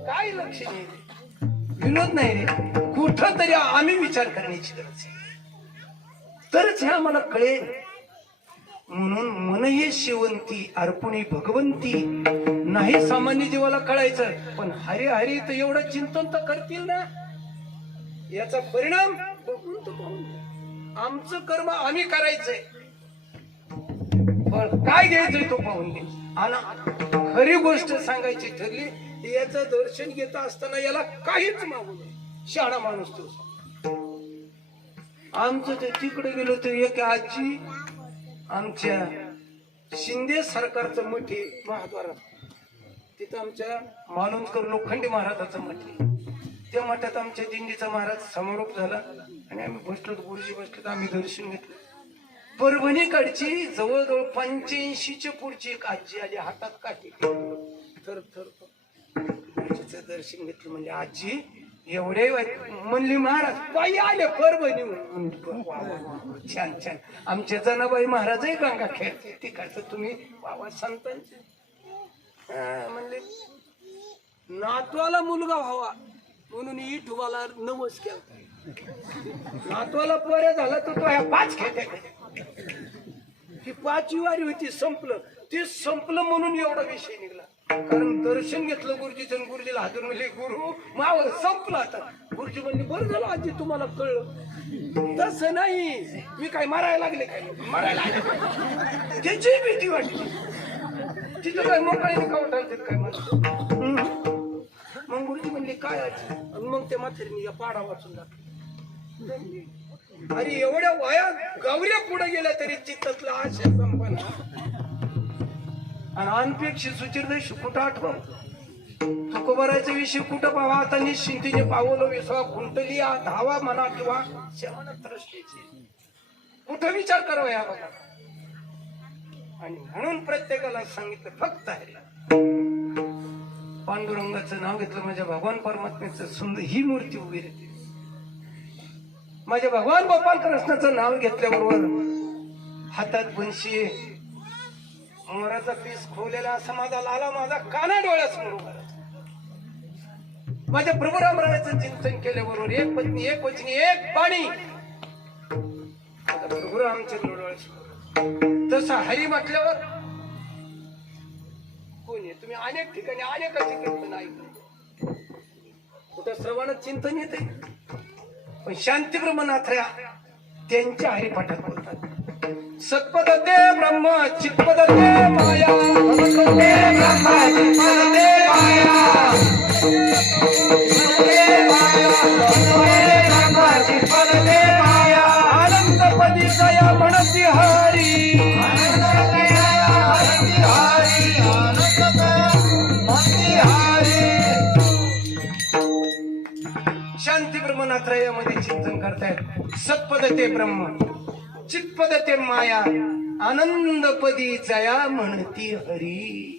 काय लक्ष नाही, विनोद नाही रे. कुठं तरी आम्ही विचार करण्याची गरज आहे, तरच हे आम्हाला कळेल. म्हणून मन हे शेवंती अर्पणी भगवंती. नाही सामान्य जीवाला कळायचं, पण हरी हरी तर एवढं चिंतन तर करतील ना. याचा परिणाम बघून तर पाहून आमचं कर्म आम्ही करायचंय, पण काय घ्यायचंय तो पाहून घे. आणि खरी गोष्ट सांगायची ठरली, याचं दर्शन घेत असताना याला काहीच मागू नये. शहाणा माणूस तो. आमचं ते तिकडे गेलो तर एक आजी आमच्या शिंदे सरकारचं मठ आहे महाद्वारात. तिथं आमच्या मालुंजकर लोखंडे महाराजाचं मठ आहे. त्या मठात आमच्या दिंडीचा महाराज समारोप झाला आणि आम्ही बसलो, गुरुजी बसलो, आम्ही दर्शन घेतलं. परभणीकडची जवळजवळ 85च्या पुढची एक आजी आली, हातात काठी तर गुरुजीचं दर्शन घेतलं. म्हणजे आजी एवढे म्हणली महाराज बाई आले परभणी. छान छान. आमचे जनाबाई महाराज आहे गंगा खेळते तिकडचं तुम्ही बाबा संतांचे. म्हणले नातवाला मुलगा व्हावा म्हणून इठुबाला नवस केला. नातवाला पोऱ्या झाला तर तो ह्या 5 खेळते. ती 5वी वारी होती, संपलं. ते संपलं म्हणून एवढा विषय निघला. कारण दर्शन घेतलं गुरुजीचं, गुरुजीला हातून म्हणले गुरु मावळ संपलं आता. गुरुजी म्हणले बरं झालं आजी तुम्हाला कळलं. तसं नाही, मी काय मारायला लागले काय मारायला लागले त्याची भीती वाटली. तिथं काय मोकळ्याने कावटाल काय म्हणलं. मग गुरुजी म्हणले काय आजी. मग त्या म्हातारीने या पाडा वाचून दाखवला. अरे एवढ्या वयात गौऱ्या पुढे गेल्या तरी चित्तातला आशा संपना. आणि अनपेक्षित सुचिरदेश कुठं आठवा तुकोबरायचा विषय कुठं पावा आता निश्चिंतीने पावलो विसवा खुंटली धावा म्हणा किंवा शमन त्रस्तीची कुठं विचार करावा या बघा. आणि म्हणून प्रत्येकाला सांगितलं फक्त हरी. पांडुरंगाचं नाव घेतलं माझ्या भगवान परमात्म्याचं सुंदर ही मूर्ती उभी राहते. माझ्या भगवान गोपाल कृष्णाचं नाव घेतल्याबरोबर हातात बनशी मोराचा पीस खोवलेला असा माझा लाला माझा काना डोळ्यासमोर उभा राहतो. माझ्या प्रभू रामरायाचं चिंतन केल्याबरोबर एक पत्नी एक वचनी एक पाणी प्रभू रामचंद्र डोळ्यासमोर. तसा हरी म्हटल्यावर कोणी तुम्ही अनेक ठिकाणी अनेकाची कीर्तन ऐकलं कुठं श्रवणात चिंतन येते पण शांतीब्रह्मनाथ त्यांच्या हरिपाठात बोलतात. सत्पदते ब्रह्म चित्पदते माया सत्पदते ब्रह्म चित्पदते माया चित्पदते माया आनंदपदी दया म्हणती हरी शांती ब्रह्मनाथरायामध्ये चिंतन करतायत. सत्पदते ब्रह्म चित्पदते माया आनंदपदी जया म्हणती हरी.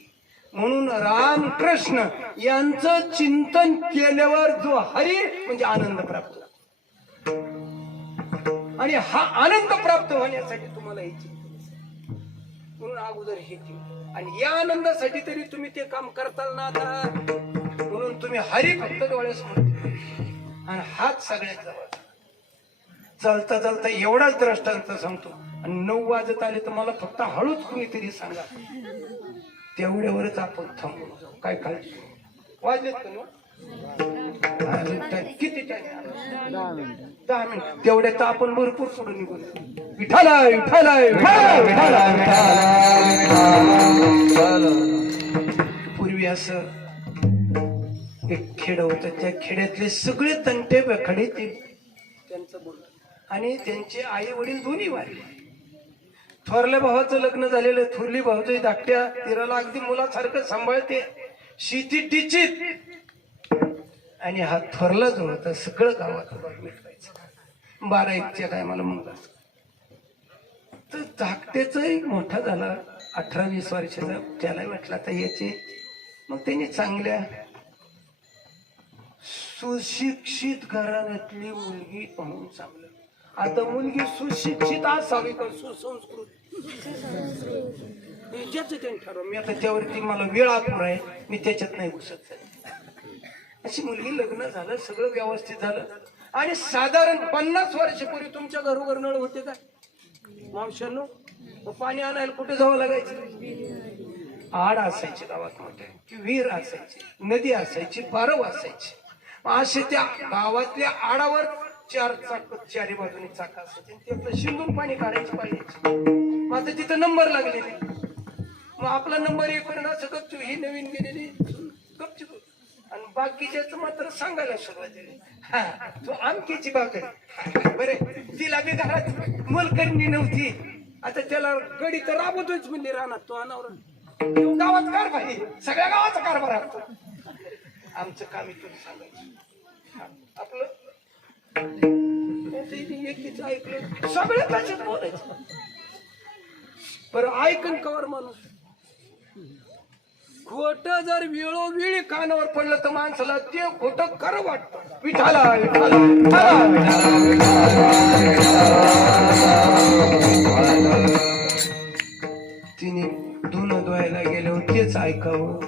म्हणून रामकृष्ण यांचं चिंतन केल्यावर जो हरी म्हणजे आनंद प्राप्त आणि हा आनंद प्राप्त होण्यासाठी तुम्हाला हे चिंतन म्हणून अगोदर हे केलं आणि या आनंदासाठी तरी तुम्ही ते काम करताल ना आता. म्हणून तुम्ही हरी फक्त डोळ्यासमोर आणि हात सगळ्यात जवळ. चालता चालता एवढाच दृष्टांत सांगतो आणि 9 वाजत आले तर मला फक्त हळूच कुणीतरी सांगा तेवढ्यावरच आपण थांबून जाऊ. काय काळजी वाजलेत का किती टाइम 10 मिनिट तेवढ्या तर आपण भरपूर पुढे निघून विठाला विठाला विठाला पूर्वी असं एक खेड होत त्या खेड्यातले सगळे तंटे बखडे ते त्यांचं बोलत आणि त्यांचे आई वडील दोन्ही वारले. थोरल्या भावाचं लग्न झालेलं थोरली भाऊची धाकट्या तिराला अगदी मुलासारखं सांभाळते शेती टिचित आणि हा थोरला जो होता सगळं गावात मिटवायचं 12-1च्या टायमाला मग तर धाकट्याचा एक मोठा झाला 18-20 वर्षाचा. त्याला म्हटलं आता याचे मग त्यांनी चांगल्या सुशिक्षित घराण्यातली मुलगी पाहून चांगलं. आता मुलगी सुशिक्षित असावी का सुसंस्कृत ज्याचं त्यांनी ठरव. मी आता त्यावरती मला वेळ आतुर आहे मी त्याच्यात नाही घुसत. अशी मुलगी लग्न झालं सगळं व्यवस्थित झालं आणि साधारण 50 वर्षापूर्वी तुमच्या घरोघर नळ होते का मावशांनो? पाणी आणायला कुठे जावं लागायचं? आड असायची गावात मोठे विहीर असायची नदी असायची बारव असायची. असे त्या गावातल्या आडावर 4 चाक चारी बाजूने चाक असायचे ते आपलं शिंदून पाणी काढायची पाहिजे. माझं तिथं नंबर लागलेले मग आपला नंबर एक असं गपचूप ही नवीन गेलेली गपचूप आणि बाकीच्याच मात्र सांगायला सुरुवात झाली. हा तू आमकीची बाकरी बरे तिला बी घरात मोलकरणी नव्हती. आता त्याला गडी तर राबवतोच म्हणजे राहणार तो अनावर गावात कारभार सगळ्या गावाचा कारभार असतो. आमचं काम इथून सांगायचं आपलं एकीच ऐकलं सगळे त्याच्यात बोलायचं. बरं ऐकन कवर माणूस खोट जर वेळोवेळी कानावर पडलं तर माणसाला ते खोट खरं वाटतं. विठाला विठाला तिने धुणं धुवायला गेले होते तेच ऐकावं.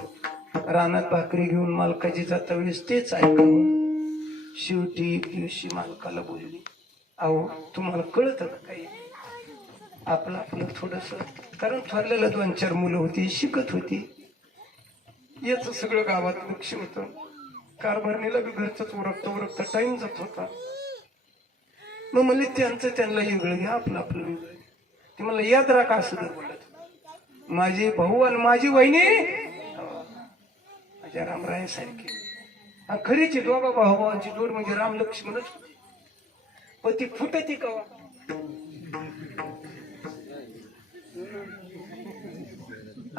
रानात भाकरी घेऊन मालकाची जाता वेळेस तेच ऐकावं. शेवटी एक दिवशी मालकाला बोलली अहो तुम्हाला कळत का काही आपलं आपलं थोडस कारण ठरलेलं 2-4 मुलं होती शिकत होती. याच सगळं गावात लक्ष होतं. कारभारणीला बी घरच उरकता टाइम जात होता. मग मला त्यांचं त्यांना वेगळं घ्या आपलं आपलं वेगळं. ते मला याद राखा असं बोलत. माझे भाऊ आणि माझी वहिनी माझ्या रामरायासारखी खरीची दोघा भाऊभावांची जोड म्हणजे राम लक्ष्मणच होती. पण ती फुटती कवा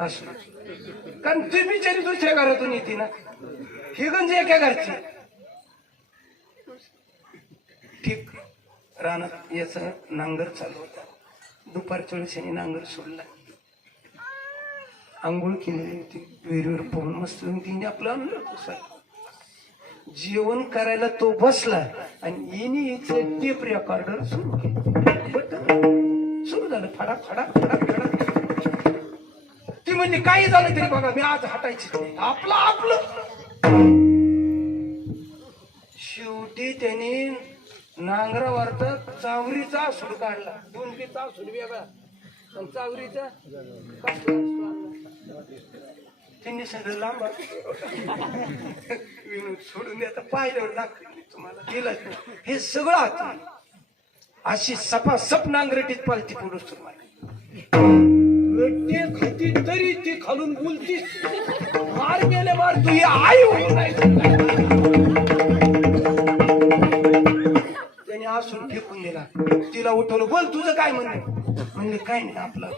असं कारण ती बिचारी दुसऱ्या घरातून येते ना, ही गंज एका घरची. ठीक रानात याच नांगर चालू होता. दुपारच्या वेळेस याने नांगर सोडला. आंघोळ केलेली होती, विहिरीवर पाहून मस्त तिने आपलं आणलं पुसायला. जेवण करायला तो बसला आणि येणे याचं टेप रेकॉर्डर सुरू केलं. सुरू झालं फडा फडा फडा फडा. ती म्हणली काही झालं तरी बघा मी आज हटायची नाही, आपलं आपलं. शेवटी त्याने नांगरावरचा चावरीचा सूड काढला. दोनकीचा सूड वेगळा पण चावरीचा त्यांनी सगळं लांब विनोद सोडून द्या. पाहिल्यावर दाखवली तुम्हाला दिलाच नाही. हे सगळं आता अशी सपासप नांगरटीत पालती पुरुष तुम्हाला खाती तरी ती खालून बोलतीस. मार गेले मार तू ही आई होऊन त्याने असून फेकून दिला. तिला उठवलं, बोल तुझं काय म्हणणं. म्हणले काय नाही आपलं.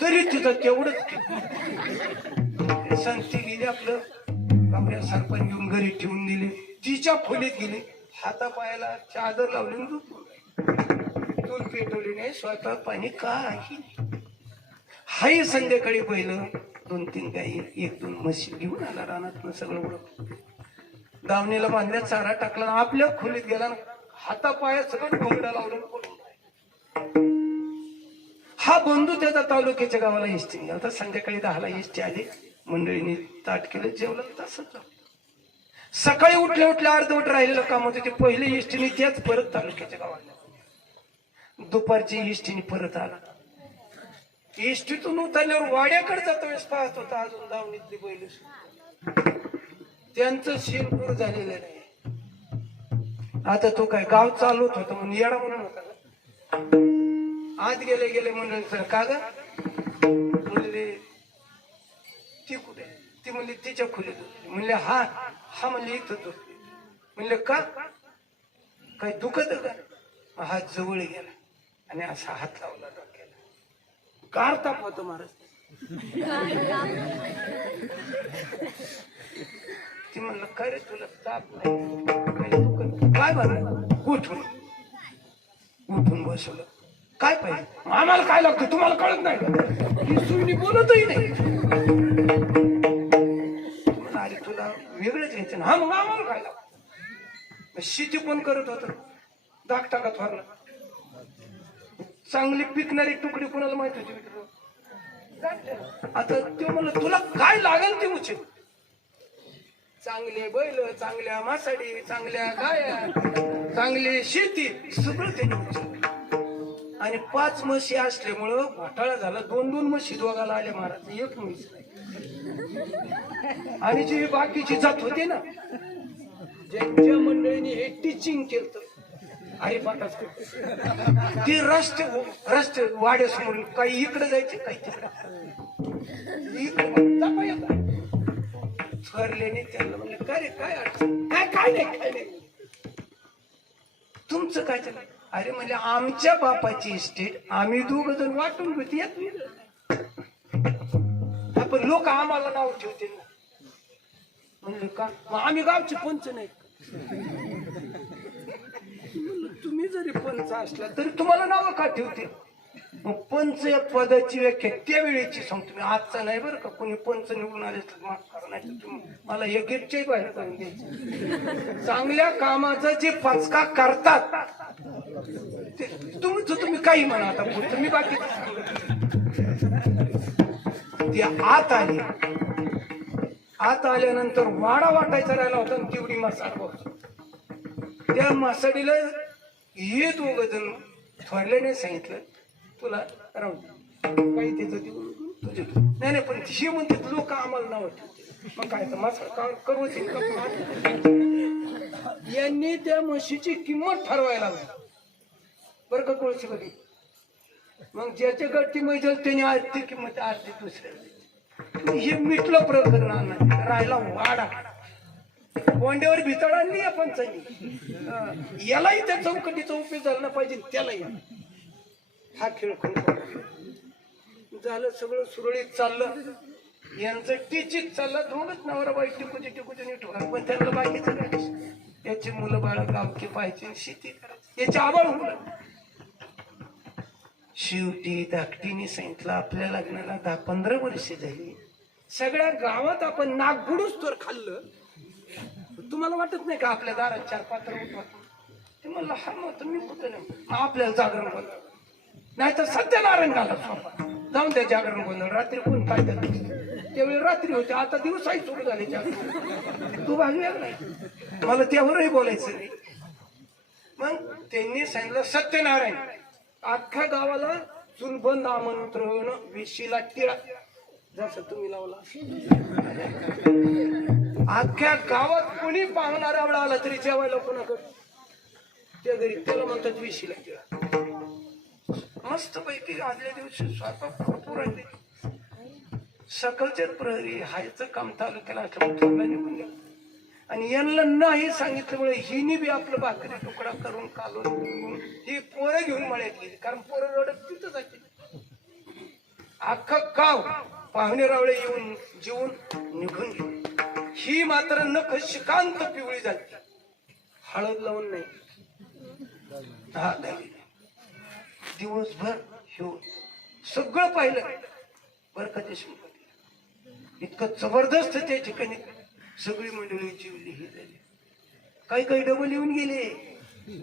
तरी तिथं तेवढंच संती गेली. आपलं कमऱ्या सरपण घेऊन घरी ठेवून दिली. तिच्या खोलीत गेली, हातापायाला चादर लावली, चूल पेटवली नाही, स्वतः पाणी काही. हाही संध्याकाळी पहिलं 2-3 गाई 1-2 म्हशी घेऊन आला रानात. सगळं उडत दावणीला बांधल्या, चारा टाकला, आपल्या खोलीत गेला, हातापाया सगळं डोंगरा लावलं. हा बंधू त्याचा तालुक्याच्या गावाला एसटी निघाला. संध्याकाळी 10ला एसटी आली. मंडळीने ताट केलं, जेवलं. तसंच सकाळी उठल्या उठल्या अर्धवट राहिलेलं काम होतं ते पहिले एसटीने त्याच परत तालुक्याच्या गावाला. दुपारची एसटीने परत आला. एसटीतून उतरल्यावर वाड्याकडे जातो वेळेस पाहत होता अजून दावणीतली बैल. त्यांचं शिरपूर झालेलं नाही. आता तो काय गाव चालवत होता म्हणून येडा म्हणून होता. आत गेले गेले म्हणून सर का ग म्हणले ती कुठे. ती म्हणली तिच्या खोलीत होती. म्हणले हा हा म्हणले इथंच होती. म्हणले का काही दुखत का. हात जवळ गेला आणि असा हात लावला डोक्याला. कार ताप होतो महाराज. ती म्हणलं काय रे तुला ताप नाही दुखत काय बरं. उठून बसवलं. काय पाहिजे आम्हाला काय लागतं तुम्हाला कळत नाही. ही सुईनी बोलतही नाही. अरे तुला वेगळंच घ्यायचं ना. हा मग आम्हाला काय लागतं. शेती पण करत होत. दागटाकात भरला. चांगली पिकणारी तुकडी कोणाला माहित होती. आता ते म्हणलं तुला काय लागेल ते उचित. चांगले बैल, चांगल्या मासाडी, चांगल्या गाया, चांगली शेती सगळं त्यांनी उचित. आणि 5 म्हशी असल्यामुळं घोटाळा झाला. 2-2 म्हशी दोघाला आल्या महाराज. एक म्हैस नाही. आणि जी बाकीची जात होती ना ज्यांच्या मंडळीने हे टीचिंग केलं अरे पाठाच ते रस्ते वाड्यासमोरून काही इकडे जायचे काही तिकडे इकडे ठरल्याने त्यांना म्हणलं काय रे काय अडचण काय नाही तुमचं काय चाललं. अरे म्हणजे आमच्या बापाची इस्टेट आम्ही 2 जण वाटून घेतो येत. आपण लोक आम्हाला नाव ठेवते ना. म्हणलं का आम्ही गावचे पंच नाही. तुम्ही जरी पंच असला तरी तुम्हाला नाव का ठेवते. मग पंच या पदाची व्याख्या त्यावेळेची सांगतो मी. आजचा नाही बरं का. कोणी पंच निवडून आले तर माफ करा नाही तुम्ही मला या गेटच्याही बाहेर जाऊन द्यायचे. चांगल्या कामाचा जे पचका करतात तुम्ही काही म्हणा. आता पुढचं मी बाकी ते आत आल्यानंतर वाडा वाटायचा राहिला होता. तेवढी मासाड बघतो. त्या मासाडीला हे 2 जण थोरल्याने सांगितलं तुला राहून काही त्याचं तुझे नाही पण हे म्हणते लोक आम्हाला नाव ठेवते. मग काय तर मासाड करू यांनी त्या म्हशीची किंमत ठरवायला लागली बरं का कोळशी बघी. मग ज्याच्या गडती मैजल त्याने आरती किंमत आरती दुसऱ्या हे मिटलं प्रकरण. राहिला वाडा. कोंड्यावर भितड आणली या पंचांनी. यालाही त्या चौकटीचा उपयोग झाला पाहिजे त्यालाही. हा खेळ झालं सगळं सुरळीत चाललं. यांचं टिचित चाललं, दोनच नवरा बाई टिकूचे नीट होणार, पण त्यांना बाकीचं काय. याची मुलं बाळ गावकी पाहिजे, शेती करायची, याची आबाळ होणार. शेवटी धाकटीने सांगितलं आपल्या लग्नाला 10-15 वर्ष झाली, सगळ्या गावात आपण नाक बुडूच तर खाल्लं, तुम्हाला वाटत नाही का आपल्या दारात 4 पात्र उठवत. ते म्हणलं हा मग मी कुठं नाही, मग आपल्याला जागरण बोललं, नाही तर सत्यनारायण घाला स्वतः जाऊन द्या जागरण बोललं. रात्री कोण काय देत, त्यावेळी रात्री होते, आता दिवसाही सुरू झाले जागरण. तू भाग नाही, मला त्यावरही बोलायचं नाही. मग त्यांनी सांगितलं सत्यनारायण, अख्ख्या गावाला चुलबंद आमंत्रण, वेशीला टिळा जसं तुम्ही लावला. अख्ख्या गावात कोणी पाहुणारा वेळा आला तरी जेवायला कोणाकडे त्या घरी, त्याला म्हणतात वेशीला टिळा. मस्त पैकी आदल्या दिवशी स्वयंपाक भरपूर आहे. सकाळच्याच प्रहरी हायचं काम चालू केलं असं थोडा निघून गेला. आणि यांना नाही सांगितल्यामुळे हिनी बी आपलं भाकरी तुकडा करून कालून ही पोरं घेऊन मळ्यात गेली, कारण पोरं रडत तिथं जाते. अख्खं गाव पाहुणे रावळे येऊन जेवून निघून गेले. ही मात्र नख शिकांत पिवळी झाली, हळद लावून नाही, हा झाली. दिवसभर घेऊन सगळं पाहिलं बरं का ते शिंपत. इतकं जबरदस्त त्या ठिकाणी सगळी मंडळी जीवली ही झाली. काही डबल येऊन गेले,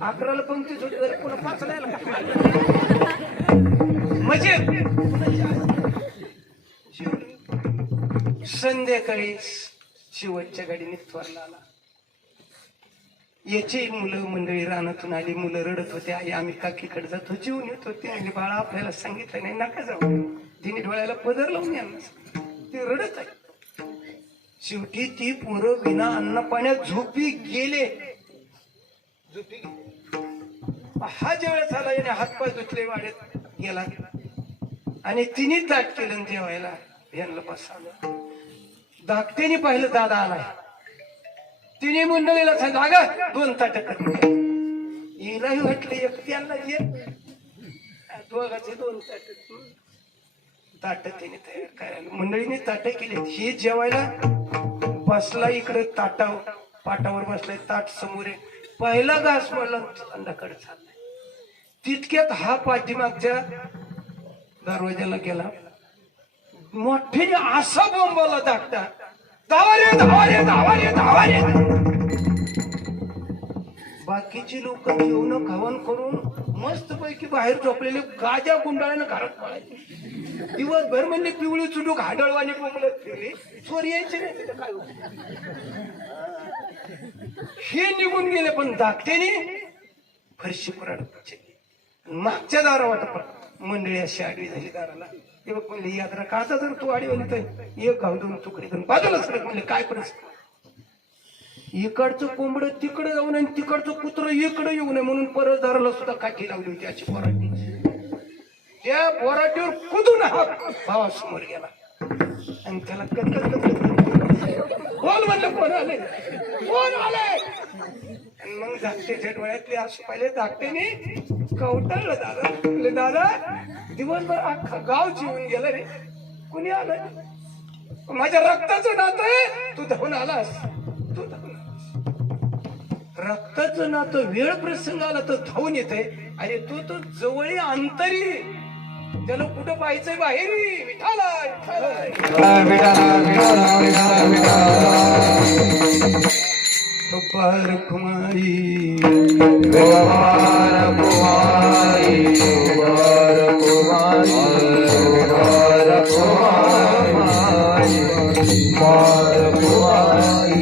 11ला पंक्ती सुटली झाली, पुन्हा 5ला म्हणजे संध्याकाळी शेवटच्या गाडीने त्वरला आला. याची मुलं मंडळी रानातून आली, मुलं रडत होते, आई आम्ही काकीकडे जातो, जेवून येत होते. म्हणजे बाळा आपल्याला सांगितलं नाही, नका जाऊ. तिने डोळ्याला पदर लावून यांना ते रडत आहे. शेवटी ती पोरं विना अन्न पाण्यात झोपी गेले. हा जेवढा झाला याने हातपाय धुतले, वाड्यात गेला आणि तिने ताट केलं जेवायला. यांना बसावलं. धाकट्याने पाहिलं दादा आलाय. तिने मंडळीला सांगितलं अगं 2 ताट कर. हिलाही वाटलं एकट्याला जे दोघाचे 2 ताट तिने तयार करायला. मंडळीने ताट केली. हे जेवायला बसला, इकडे पाटावर बसलाय, ताट समोर आहे. पहिला घास म्हणला अंडाकडे चाललाय. तितक्यात हा पाठीमागच्या दरवाजाला गेला. मोठ्याने असा बोंबाला धाकटा, धावा रे. बाकीची लोक जेवण खावण करून मस्त पैकी बाहेर झोपलेले गाज्या गुंडाळ्यानं घरात पळायचे. दिवसभर म्हणजे पिवळी चुडूक हाडळवाणी बोंबलत फिरले. चोर यायचे नाही तिथं काय होत. हे निघून गेले, पण धाकट्याने फरशी पुराड मागच्या दारा वाटत मंडळी अशी आडवी झाली दाराला. ते बघ म्हणले यात्रा का आता जर तू आडवी तर एक घाव 2 तुकडे करून बाजूला सडक. म्हणले काय परिस्थिती, इकडचं कोंबड तिकडे जाऊ नये, तिकडचं कुत्र इकडे येऊ नये म्हणून परत दाराला सुद्धा काठी लावली होती अशी पोराटी. त्या पोराटीवर कुदून हा भावासमोर गेला आणि त्याला बोल म्हणलं कोण आले. आणि मग धाकट्याच्या डोळ्यातले असं पाहिले. धाकट्याने कवटाळलं दादा. म्हणले दादा दिवसभर अख्खा गाव जीवन गेलं रे, कुणी आलं. माझ्या रक्ताचं नातं आहे, तू धावून आलास. तू धावून आलास. रक्ताचं नातं वेळ प्रसंग आला तर धावून येते. अरे तू तर जवळ अंतरी, त्याला कुठं पाहायचंय बाहेर. गोपाल कुमारी गोपाल कुमारी गोपाल कुमारी गोपाल कुमारी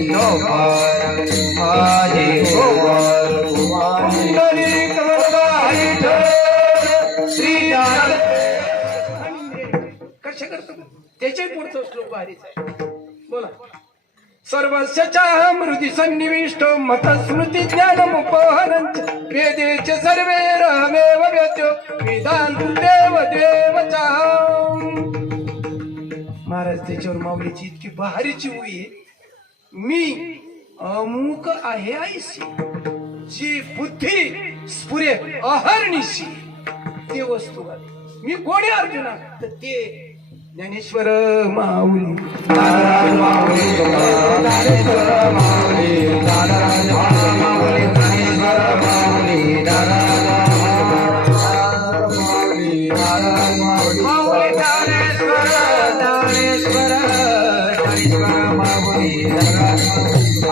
गोपाल कुमारी गोपाल कुमारी कशा करतो त्याच्याही पुढचा श्लोक भारीच आहे. बोला. सर्वस्यच्या मृदी सन्निविष्ट मत स्मृती ज्ञान मुपहरंच वेदेचे सर्वे रामेव वेद्यो वेदांत देव देवचा. महाराज त्याच्यावर माऊलीची इतकी बहारीची उई आहे. मी अमुक आहे आईशी, जी बुद्धी स्फुरे अहर्निशी ती वस्तू आली. मी कोणी अर्जुना तर ते ज्ञानेश्वर माऊली नारायण माऊली ज्ञानेश्वर माऊली नारायण माऊली ज्ञानेश्वर माऊली नारायण माऊली नारायण माऊली ज्ञानेश्वर ज्ञानेश्वर ज्ञानेश्वर माऊली ज्ञानेश्वर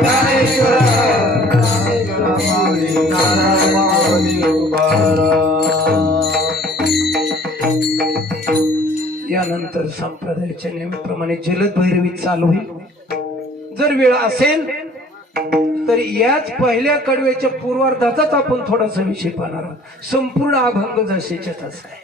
ज्ञानेश्वर माऊली नारायण माऊली यानंतर संप्रदायाच्या नेहमीप्रमाणे जलद भैरवी चालू होईल. जर वेळ असेल तर याच पहिल्या कडव्याच्या पूर्वार्धाचाच आपण थोडासा विषय पाहणार आहोत. संपूर्ण अभंग जसेच्या तसा आहे.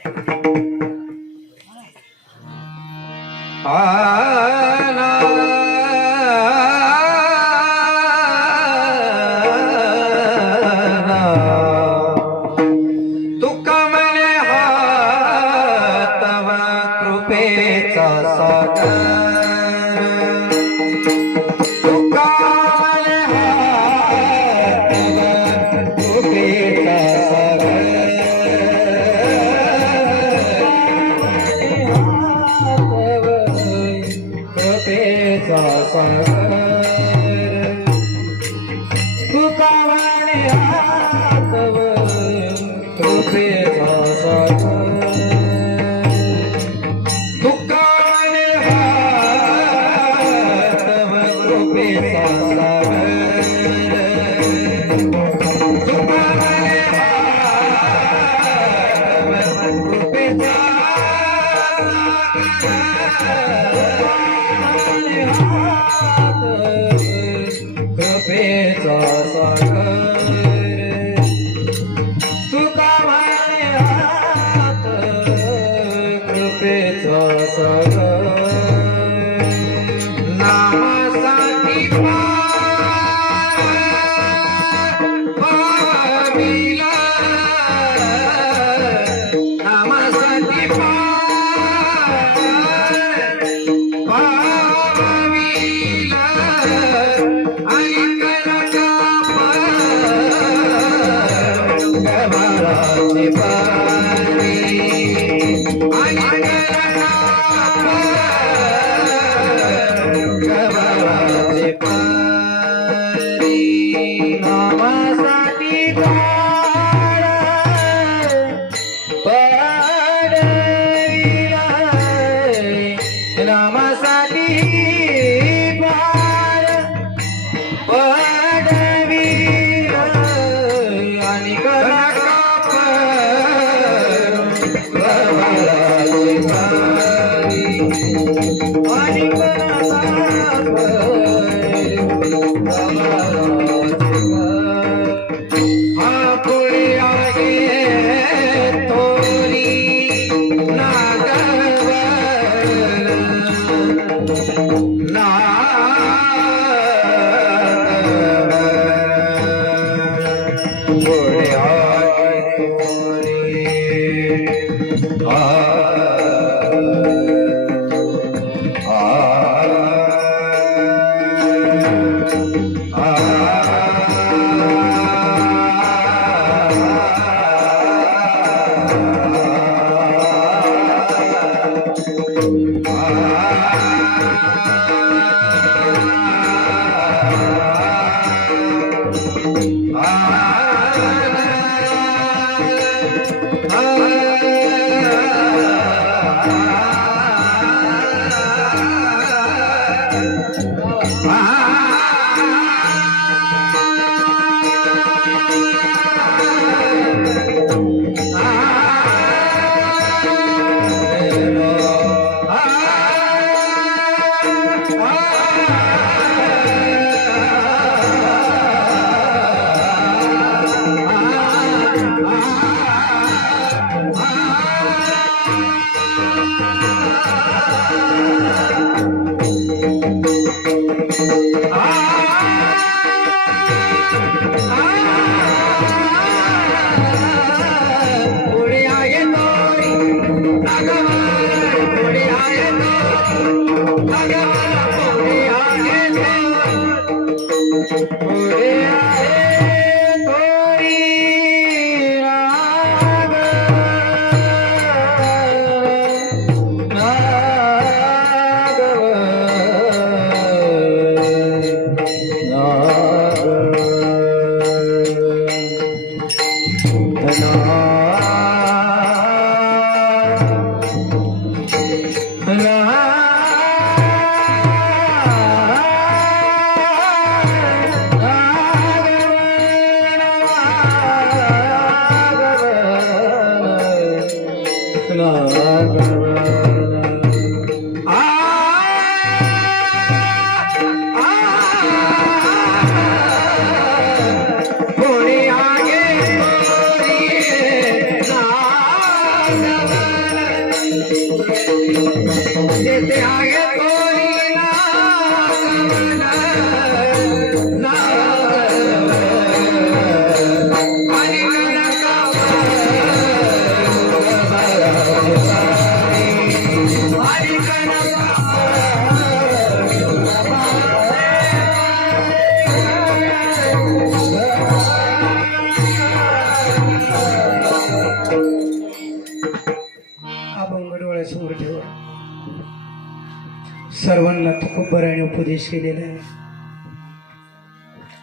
तुकोबराने उपदेश केलेला आहे.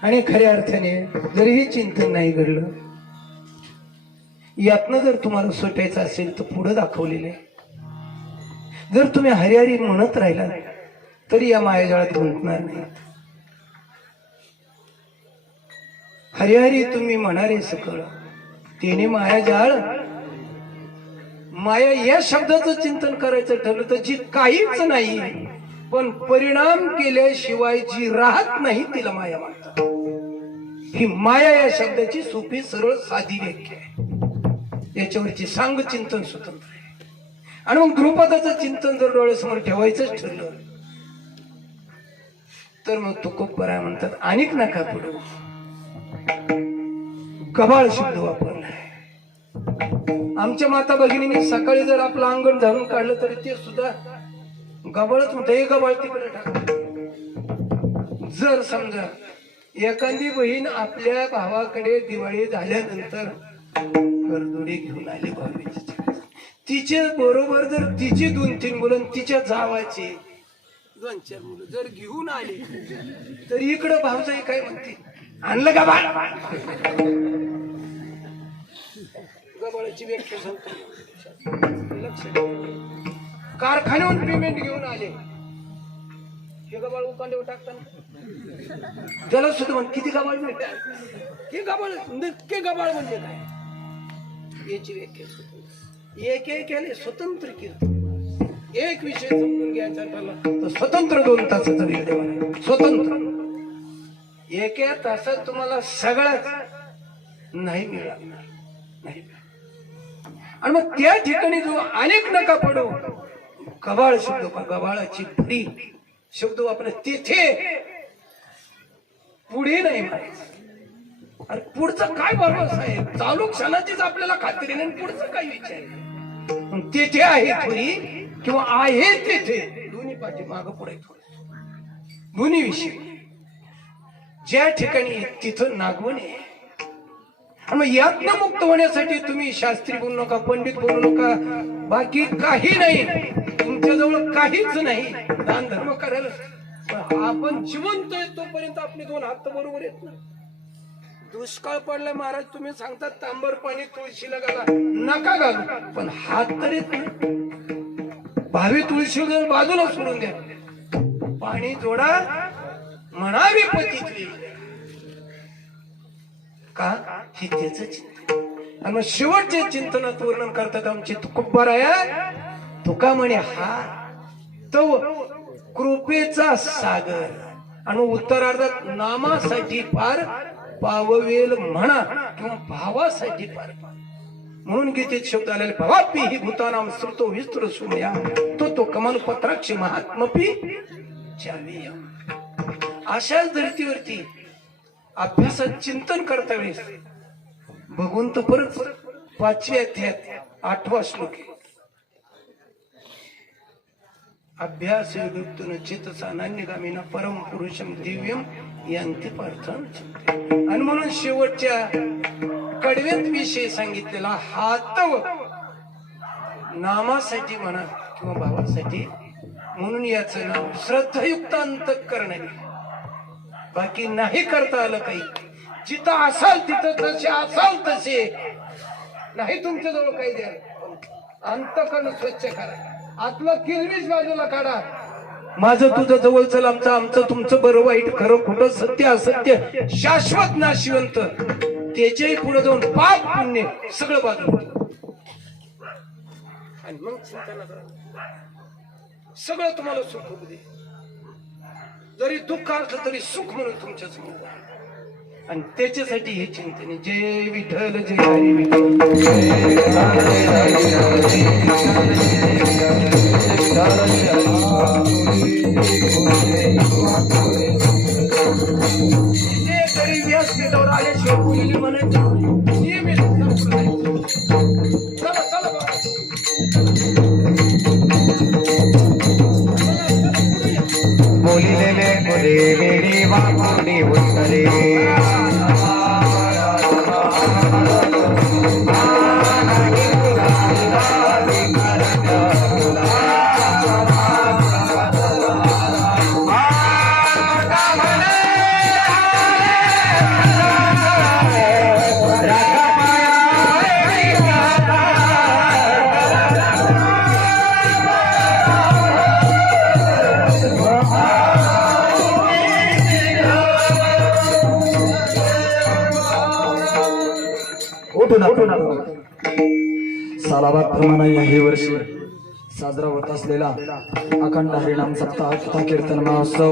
आणि खऱ्या अर्थाने जर हे चिंतन नाही घडलं, यातनं जर तुम्हाला सुटायचं असेल तर पुढे दाखवलेलं आहे. जर तुम्ही हरिहरी म्हणत राहिला तरी या मायाजाळात गुंतणार नाही. हरिहरी तुम्ही म्हणारे सकळ तिने मायाजाळ. माया या शब्दाचं चिंतन करायचं ठरलं तर जी काहीच नाही पण परिणाम केल्याशिवाय जी राहत नाही तिला माया म्हणतात. ही माया या शब्दाची सोपी सरळ साधी व्याख्या आहे. याच्यावरची सांग चिंतन स्वतंत्र आहे. आणि मग ध्रुपदाचं चिंतन जर डोळ्यासमोर ठेवायचंच ठरलं तर मग तुकोबराय म्हणतात अनेक नका पडू. गबाळ शब्द वापरलाय. आमच्या माता भगिनीने सकाळी जर आपलं अंगण धरून काढलं तरी ते सुद्धा गबाळच म्हणतात. हे गबाळ तिकडे टाक. जर समजा एखादी बहीण आपल्या भावाकडे दिवाळी झाल्यानंतर करदोडी घेऊन आली भाऊबीजेच्या, तिचे बरोबर जर तिची 2-3 मुलं तिच्या जावाची 2-4 मुलं जर घेऊन आली तर इकडं भावजाई काय म्हणते, आणलं का बाळ. गबाळाची व्याख्या सांगतो. लक्ष कारखान्याहून पेमेंट घेऊन आले, हे गबाळ उकांड्यावर टाकताना त्याला सुद्धा म्हण किती गबाळ मिळतात. हे गबाळ नक्की गबाळ म्हणजे काय याची व्याख्या एक एक केले स्वतंत्र कीर्तन. एक विषय समजून घ्यायचा ठरला तर स्वतंत्र 2 तासाचा व्हिडिओ आहे. स्वतंत्र एका तासात तुम्हाला सगळ्याच नाही मिळणार नाही. आणि मग त्या ठिकाणी जो अनेक नका पडू गबाळ शब्द गबाळाची पुढी शब्द वापर तिथे पुढे नाही म्हणायचं. अरे पुढचं काय भरोसा आहे. चालू क्षणाचीच आपल्याला खात्री नाही पुढचं काय विचार आहे. तेथे आहे थोडी किंवा आहे तेथे दोन्ही पाठी माग पुढे थोडं दोन्ही विषय. ज्या ठिकाणी तिथं नागवण आहे. आणि मग यातनं मुक्त होण्यासाठी तुम्ही शास्त्री बोलू नका, पंडित बोलू नका, बाकी काही नाही. तुमच्याजवळ काहीच नाही. दान धर्म करायला पण आपण जिवंत आहे तोपर्यंत आपले 2 हात बरोबर येत ना. दुष्काळ पडलाय महाराज तुम्ही सांगतात तांबर पाणी तुळशीला घाला, नका घालू पण हात तरी भावी तुळशी जर बाजूला सोडून द्या, पाणी जोडा म्हणावी पतीतली का हे त्याच चिंतन. आणि मग शेवटचे चिंतनात वर्णन करतात आमचे तुकोबराय. तुका म्हणे हा तो कृपेचा सागर. आणि उत्तरार्धात नामासाठी पार पाववेल म्हणा किंवा भावासाठी पार म्हणून गीतेत शब्द आलेले भावापी ही भूतानाम श्रुतो विस्तृत सुमया तो कमल पत्राक्ष महात्मपी जावीय. अशाच धर्तीवरती अभ्यासात चिंतन करता वेळेस भगवंत परत 5व्या अध्यायात 8वा श्लोक आहे. अभ्यास युक्तन चेतसा नान्यगामिना परम पुरुषम दिव्यम यांती पार्थम. आणि म्हणून शेवटच्या कडव्यात विषय सांगितलेला हातव नामासाठी म्हणा किंवा भावासाठी म्हणून याचं नाव श्रद्धायुक्त अंतःकरण आहे. बाकी नाही करता आलं काही. जिथं असाल तिथं जसे असाल तसे नाही तुमच्याजवळ काही द्या. अंतःकरण स्वच्छ करा. आतलं किरमिश बाजूला काढा. माझं तुझं जवळ चल, आमचं तुमचं बरं वाईट खरं खोटं सत्य असत्य शाश्वत नाशिवंत त्याच्याही पुढे जाऊन पाप पुण्य सगळं बाजूला. आणि मग चिंता करा सगळं तुम्हाला सुख होऊ दे. जरी दुःख असलं तरी सुख म्हणून तुमच्या समोर. आणि त्याच्यासाठी हे चिंतन. जय विठ्ठल जय हरी विठ्ठल. तरी व्यासपीठावर आल्याशिवाय बोलली म्हणायची नियमित चला चला बोलिलेले मुले मेरी वाकुनी उत्तरे. सालाबादप्रमाणे याही वर्षी साजरा होत असलेला अखंड हरिनाम सप्ताह तथा कीर्तन महोत्सव